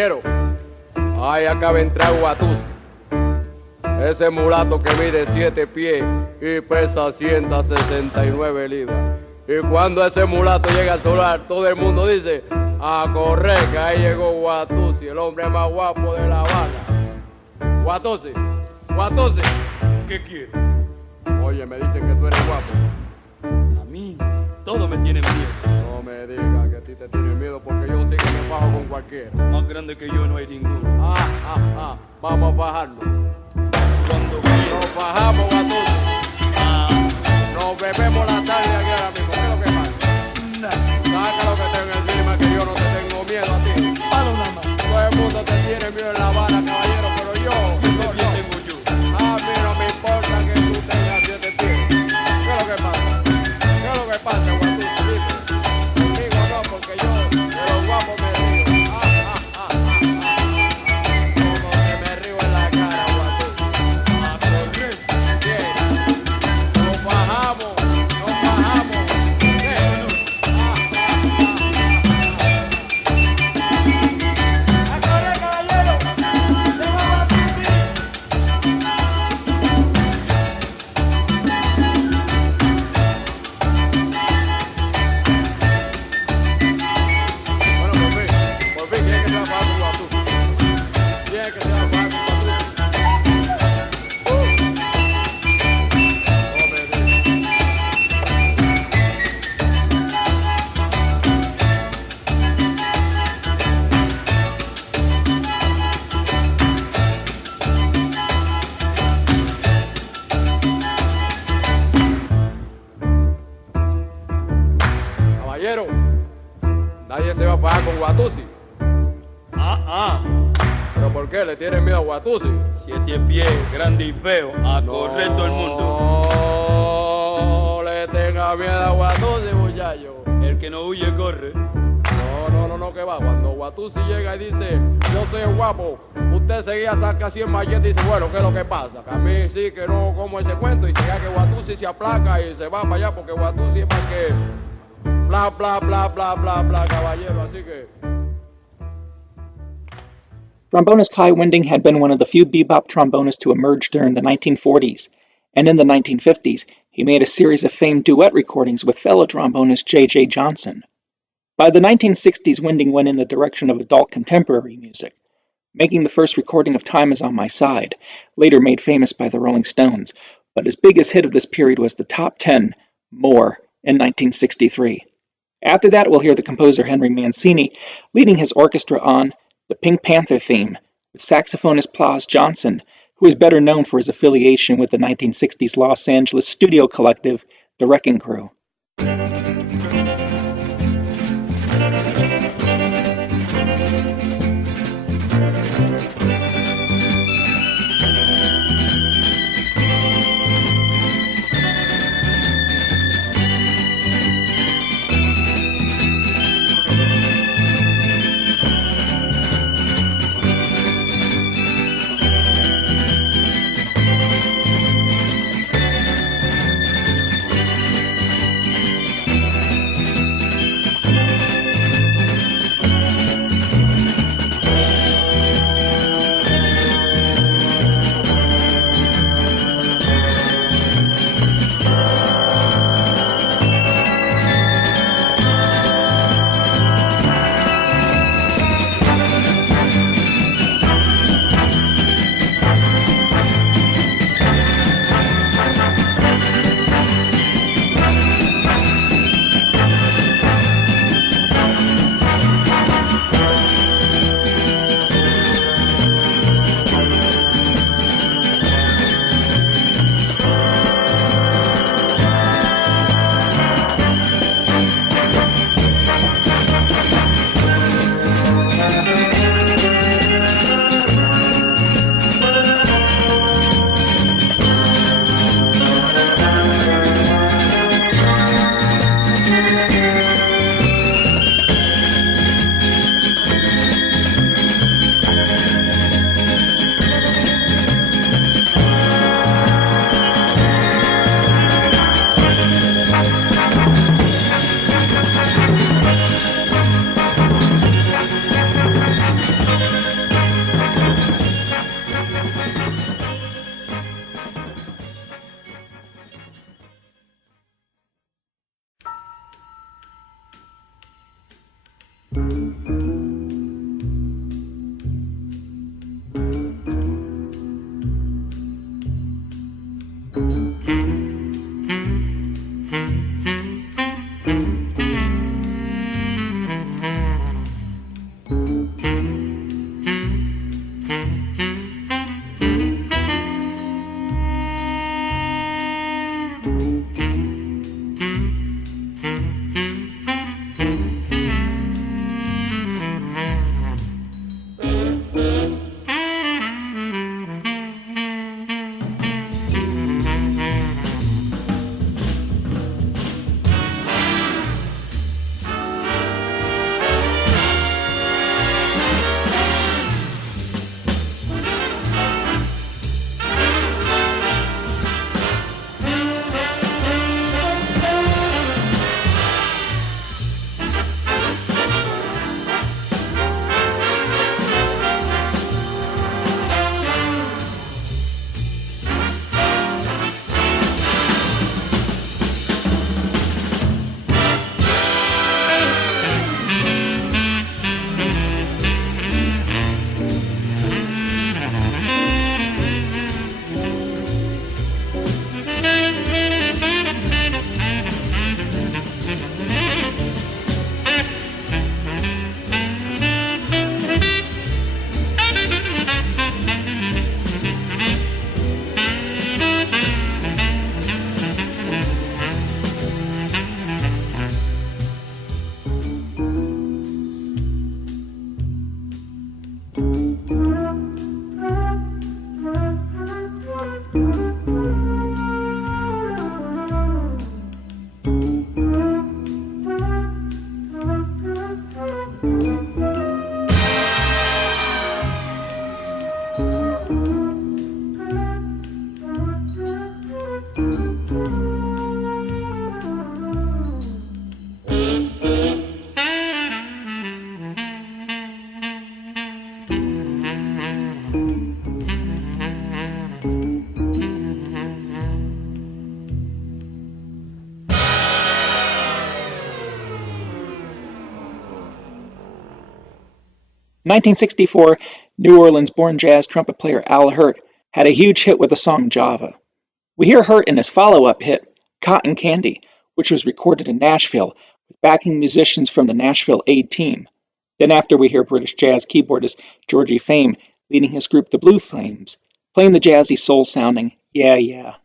Caballero, ay, acaba de entrar Guatusi. Ese mulato que mide 7 pies y pesa 169 libras. Y cuando ese mulato llega al solar, todo el mundo dice, a correr, que ahí llegó Guatusi, el hombre más guapo de La Habana. Guatusi, Guatusi, ¿qué quieres? Oye, me dicen que tú eres guapo. A mí, todo me tiene miedo. No me digas que a ti te tiene miedo porque yo sé que me fajo con cualquiera. Más grande que yo no hay ninguno. Vamos a fajarnos. Cuando nos fajamos, Guatusi. Nos bebemos la tarde aquí ahora mismo. ¿Qué es lo que pasa? Saca lo que tengo encima, que yo no te tengo miedo a ti. Palo nada más. Todo el mundo te tiene miedo en La Habana, caballero, pero yo tengo yo. A mí no me importa que tú tengas 7 pies. ¿Qué es lo que pasa? ¿Qué es lo que pasa, Guatusi? Dime. Conmigo no, porque yo de los guapos me río. Como que me río en la cara, Guatusi. A correr. Bien. Nos bajamos. Bien. ¡A correr, caballero! ¡Llegó Guatusi! Bueno, por fin, ¿quién es que se va a fajar con Guatusi? ¿Quién es que se va a fajar con Guatusi? No me digas. Caballero, nadie se va a fajar con Guatusi. ¿Pero por qué? ¿Le tienen miedo a Guatusi? 7 pies, grande y feo, a correr todo el mundo. No le tenga miedo a Guatusi, muchacho. El que no huye corre. No, que va. Cuando Guatusi llega y dice, yo soy el guapo, usted seguía saca 100 malletas y dice, bueno, ¿qué es lo que pasa? Que a mí sí que no como ese cuento y llega que Guatusi se aplaca y se va para allá porque Guatusi es para que bla, bla, bla, bla, bla, bla, caballero. Así que... Trombonist Kai Winding had been one of the few bebop trombonists to emerge during the 1940s, and in the 1950s, he made a series of famed duet recordings with fellow trombonist J.J. Johnson. By the 1960s, Winding went in the direction of adult contemporary music, making the first recording of Time Is On My Side, later made famous by the Rolling Stones, but his biggest hit of this period was the top 10, More, in 1963. After that, we'll hear the composer Henry Mancini leading his orchestra on the Pink Panther theme with saxophonist Plas Johnson, who is better known for his affiliation with the 1960s Los Angeles studio collective, The Wrecking Crew. In 1964, New Orleans-born jazz trumpet player Al Hurt had a huge hit with the song Java. We hear Hurt in his follow-up hit, Cotton Candy, which was recorded in Nashville with backing musicians from the Nashville A-Team. Then after we hear British jazz keyboardist Georgie Fame leading his group the Blue Flames, playing the jazzy soul-sounding Yeah Yeah.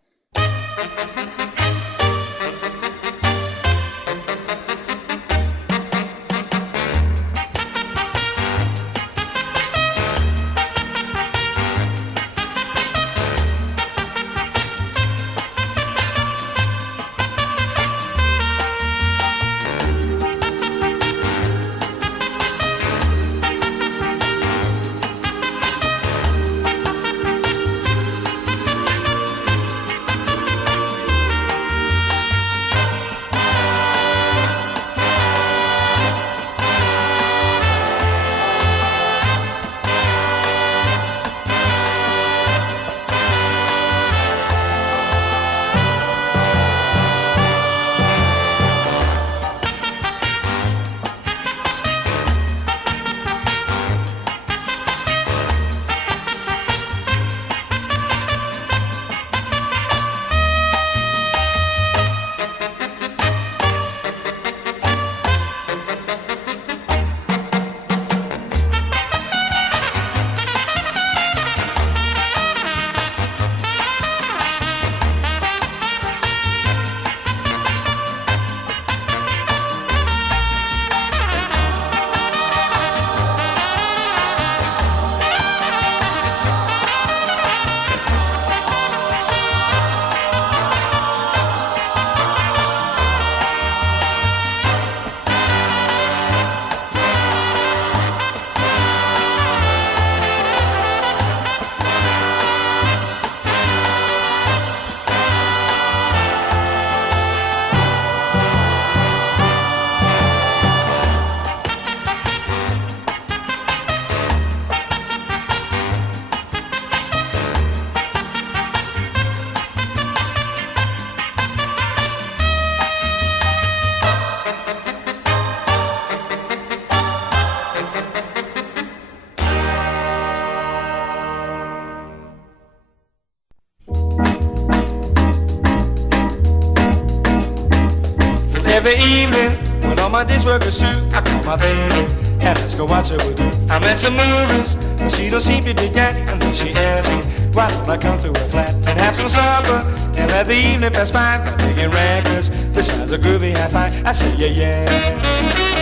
Every evening, when all my days work is through, I call my baby and ask her what she would do. I'm at some movies, but she don't seem to dig that. And then she asks me, why don't I come to her flat and have some supper and let the evening pass by by digging records besides a groovy hi-fi. I say yeah, yeah,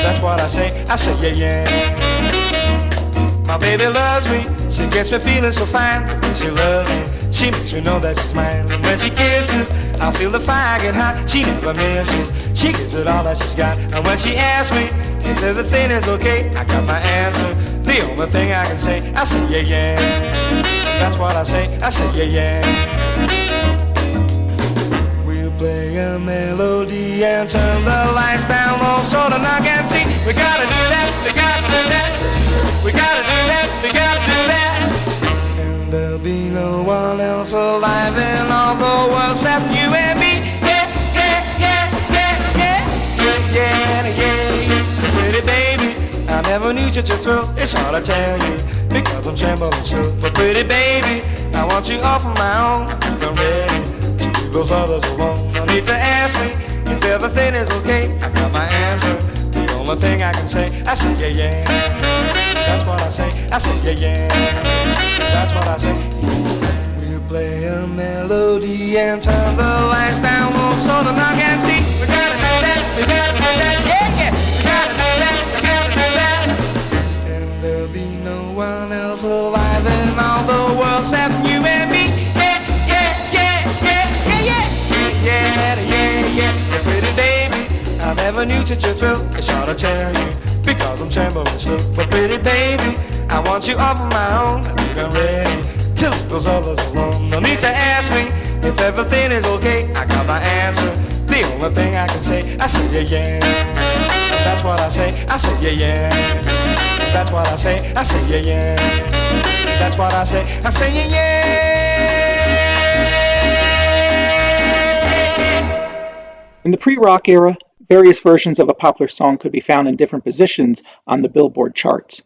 that's what I say yeah, yeah. My baby loves me, she gets me feeling so fine. When she loves me, she makes me know that she's mine. And when she kisses, I feel the fire get hot. She never misses, she gives it all that she's got. And when she asks me if everything is okay, I got my answer, the only thing I can say, I say yeah, yeah. That's what I say yeah, yeah. We'll play a melody and turn the lights down low so that I can see. We gotta do that, we gotta do that. We gotta do that, we gotta do that. And there'll be no one else alive in all the world except you and me. Yeah, yeah, yeah, yeah, yeah, yeah, yeah, yeah. Pretty baby, I never knew such a thrill. It's hard to tell you because I'm trembling still. But pretty baby, I want you all for my own. I'm ready to leave those others alone. No need to ask me if everything is okay. I got my answer, the only thing I can say, I say yeah, yeah. That's what I say yeah, yeah. That's what I say. We'll play a melody and turn the lights down low so that I can see. We gotta do that, we gotta do that, yeah, yeah. We gotta do that, we gotta do that. And there'll be no one else alive in all the world except you and me. Yeah, yeah, yeah, yeah, yeah, yeah, yeah, yeah, yeah. Pretty baby, I never knew such a thrill. It's hard to tell you because I'm trembling still. But pretty baby, I want you all for my own. I think I'm ready to leave those others alone. No need to ask me if everything is okay. I got my answer, the only thing I can say, I say yeah, yeah. That's what I say yeah, yeah. That's what I say yeah, yeah. That's what I say yeah, yeah. In the pre-rock era, various versions of a popular song could be found in different positions on the Billboard charts.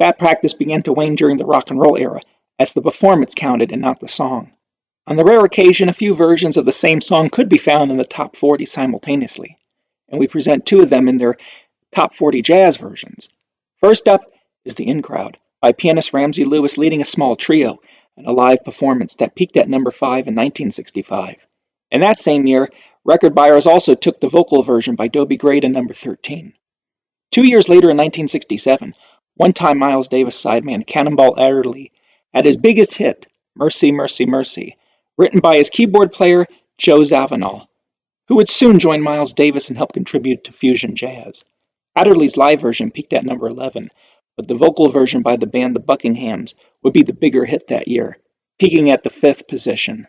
That practice began to wane during the rock and roll era, as the performance counted and not the song. On the rare occasion, a few versions of the same song could be found in the top 40 simultaneously, and we present two of them in their top 40 jazz versions. First up is The In Crowd, by pianist Ramsey Lewis leading a small trio in a live performance that peaked at number 5 in 1965. In that same year, record buyers also took the vocal version by Dobie Gray to number 13. 2 years later in 1967, one-time Miles Davis sideman Cannonball Adderley had his biggest hit, Mercy, Mercy, Mercy, written by his keyboard player Joe Zawinul, who would soon join Miles Davis and help contribute to fusion jazz. Adderley's live version peaked at number 11, but the vocal version by the band The Buckinghams would be the bigger hit that year, peaking at the 5th position.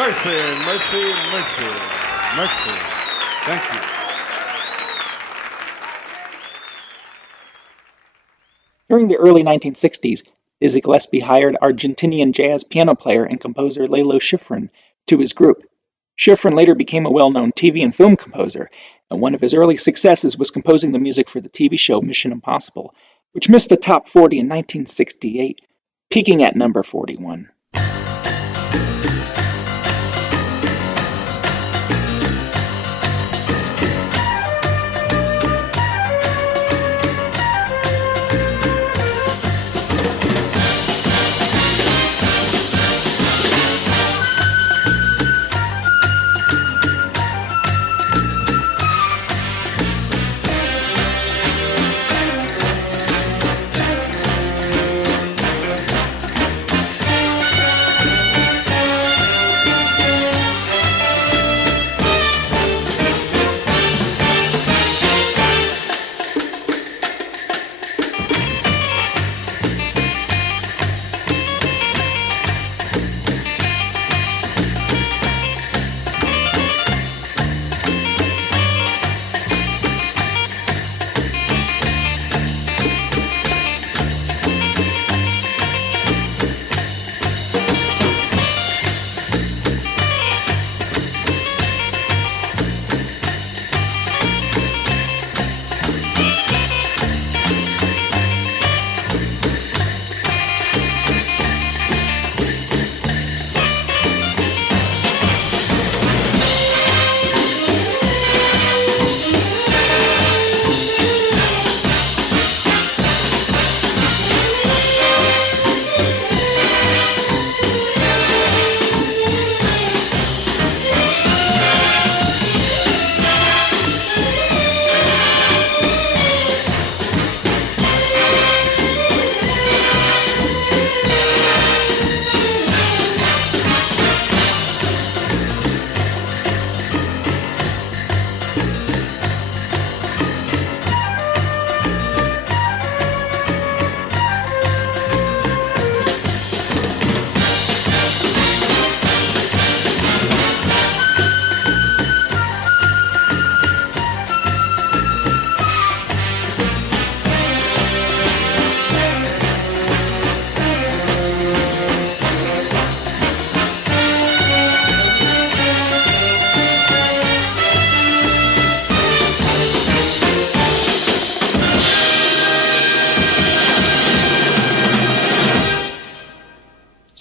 Mercy, mercy, mercy, mercy. Thank you. During the early 1960s, Dizzy Gillespie hired Argentinian jazz piano player and composer Lalo Schifrin to his group. Schifrin later became a well-known TV and film composer, and one of his early successes was composing the music for the TV show Mission Impossible, which missed the top 40 in 1968, peaking at number 41.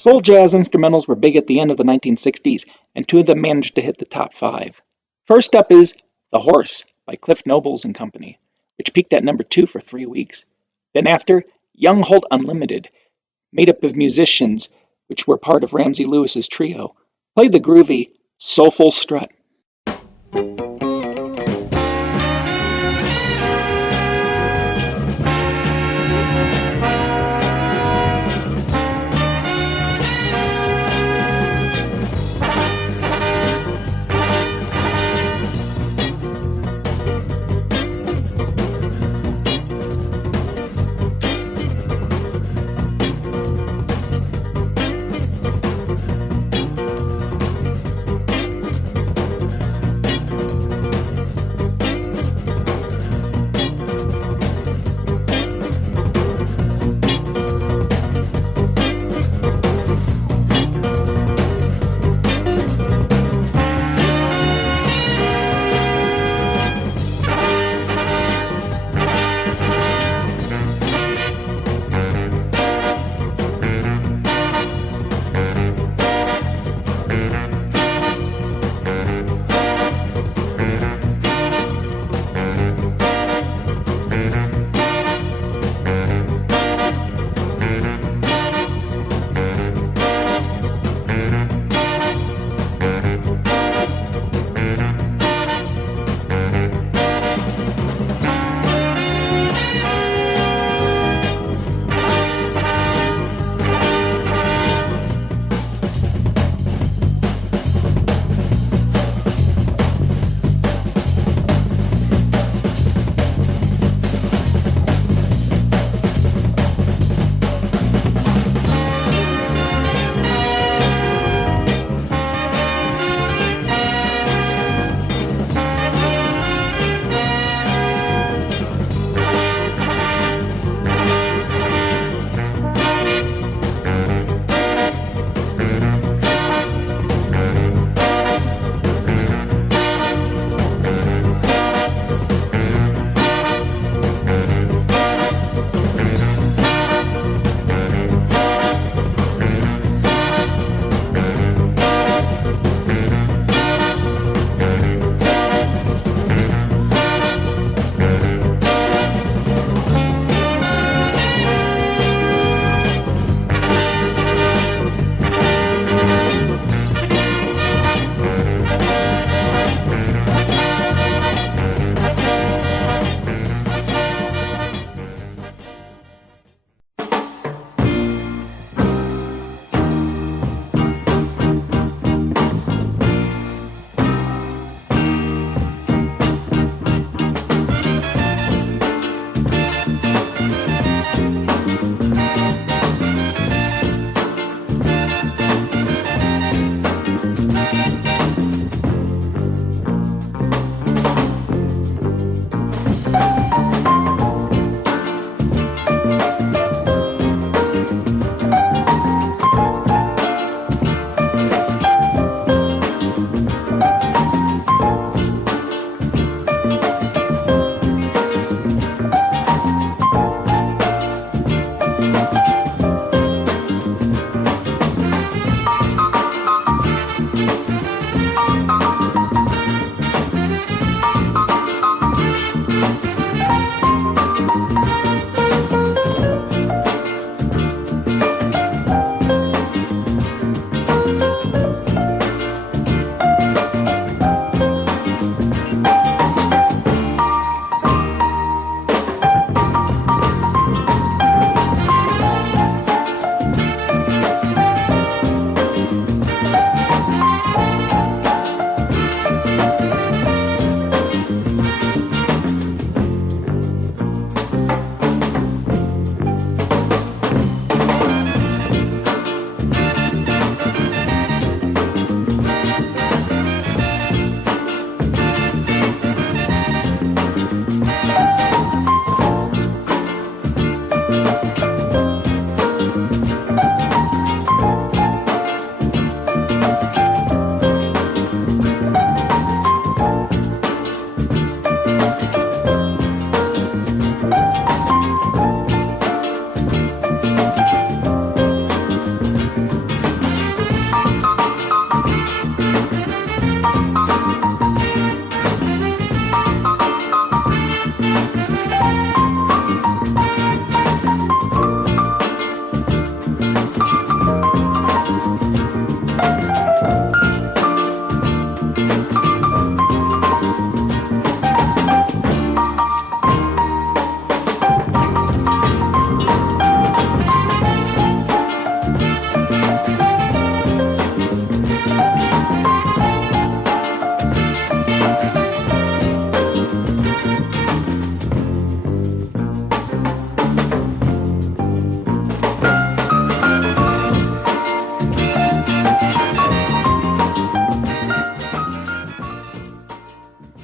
Soul jazz instrumentals were big at the end of the 1960s, and two of them managed to hit the top 5. First up is The Horse by Cliff Nobles and Company, which peaked at number 2 for 3 weeks. Then after, Young Holt Unlimited, made up of musicians which were part of Ramsey Lewis's trio, played the groovy Soulful Strut.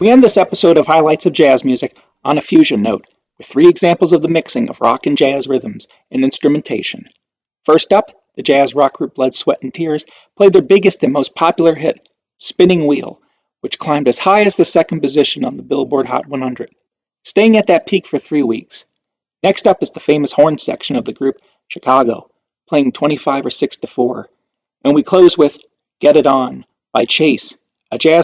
We end this episode of Highlights of Jazz Music on a fusion note, with 3 examples of the mixing of rock and jazz rhythms and instrumentation. First up, the jazz rock group Blood, Sweat and Tears played their biggest and most popular hit, Spinning Wheel, which climbed as high as the 2nd position on the Billboard Hot 100, staying at that peak for 3 weeks. Next up is the famous horn section of the group Chicago, playing 25 or 6 to 4. And we close with Get It On by Chase, a jazz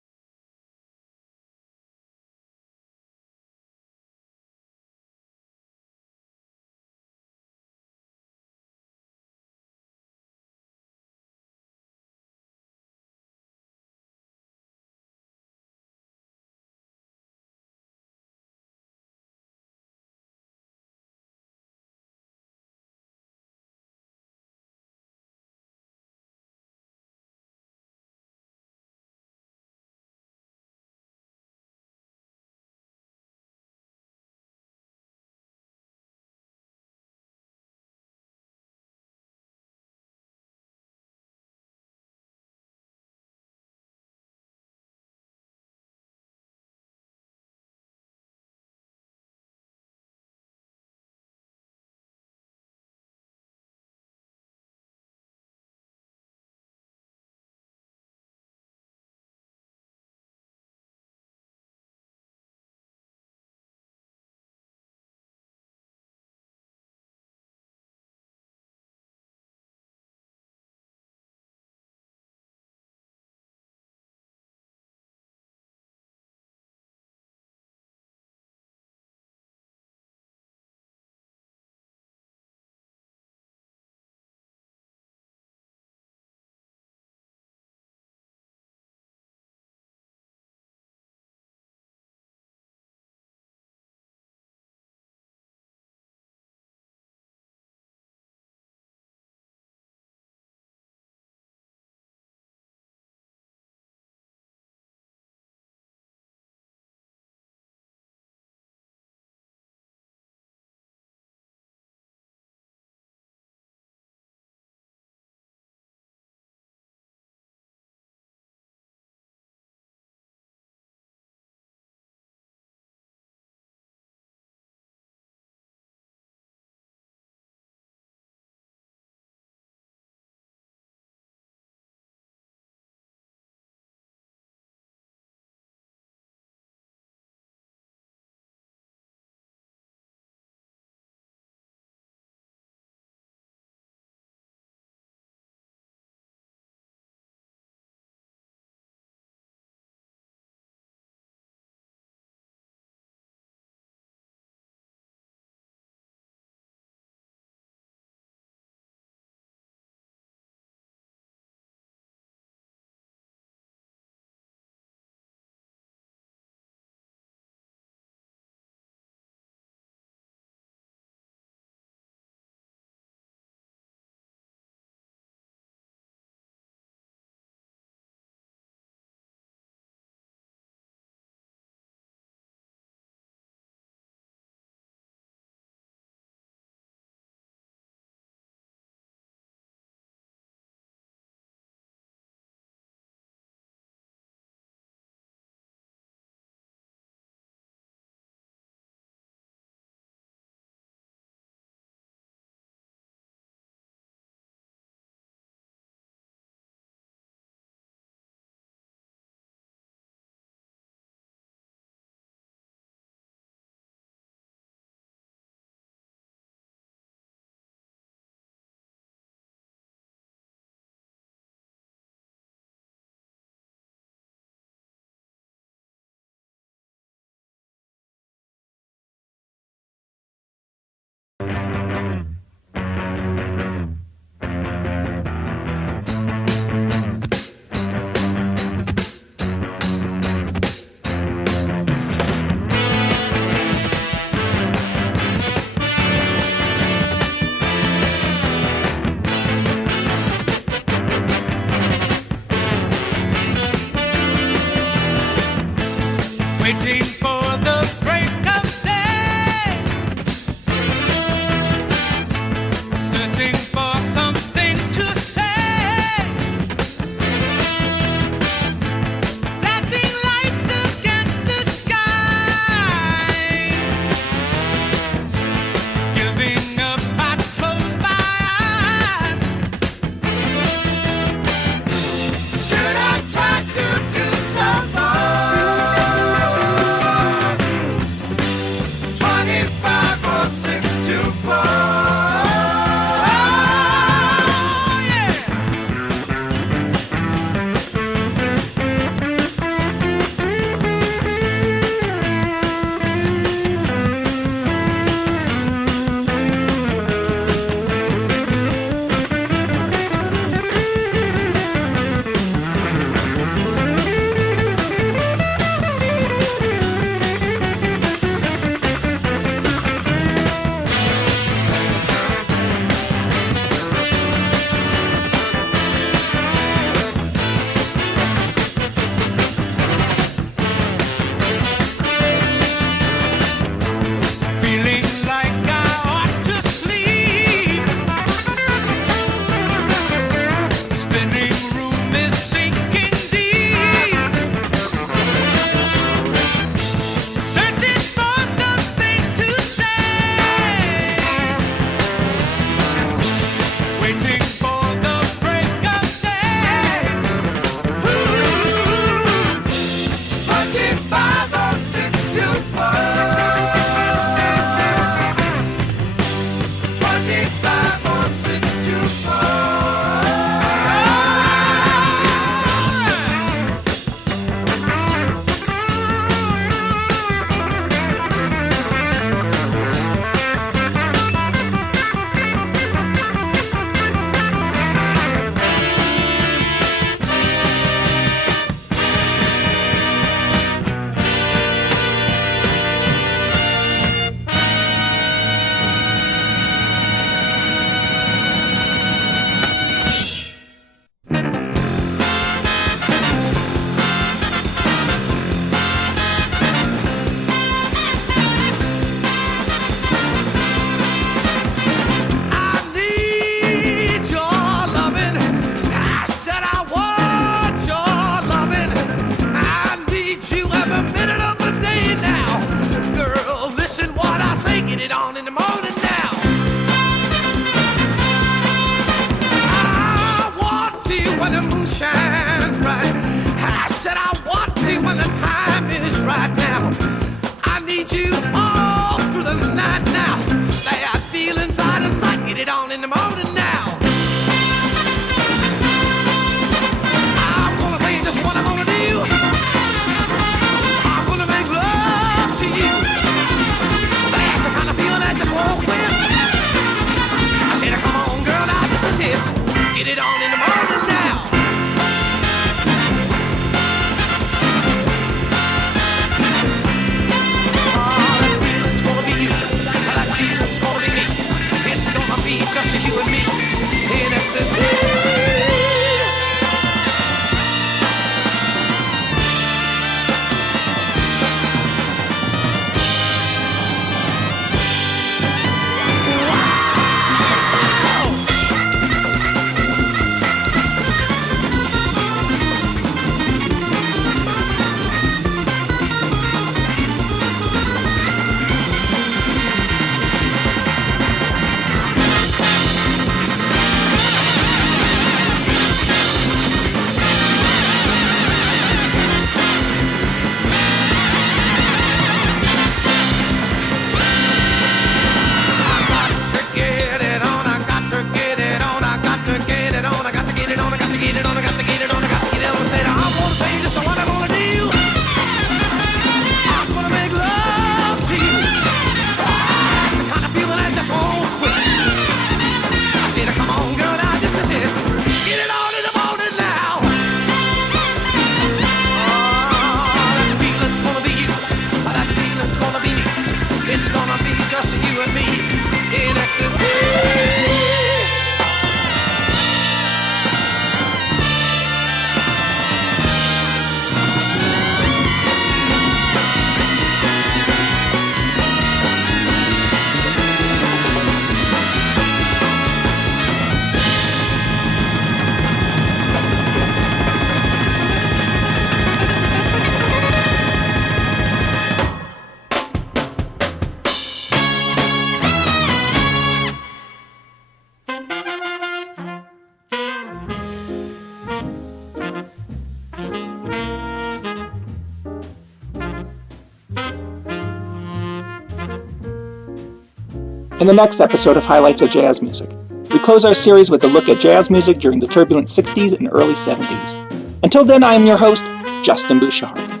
In the next episode of Highlights of Jazz Music, we close our series with a look at jazz music during the turbulent 60s and early 70s. Until then, I am your host, Justin Bouchard.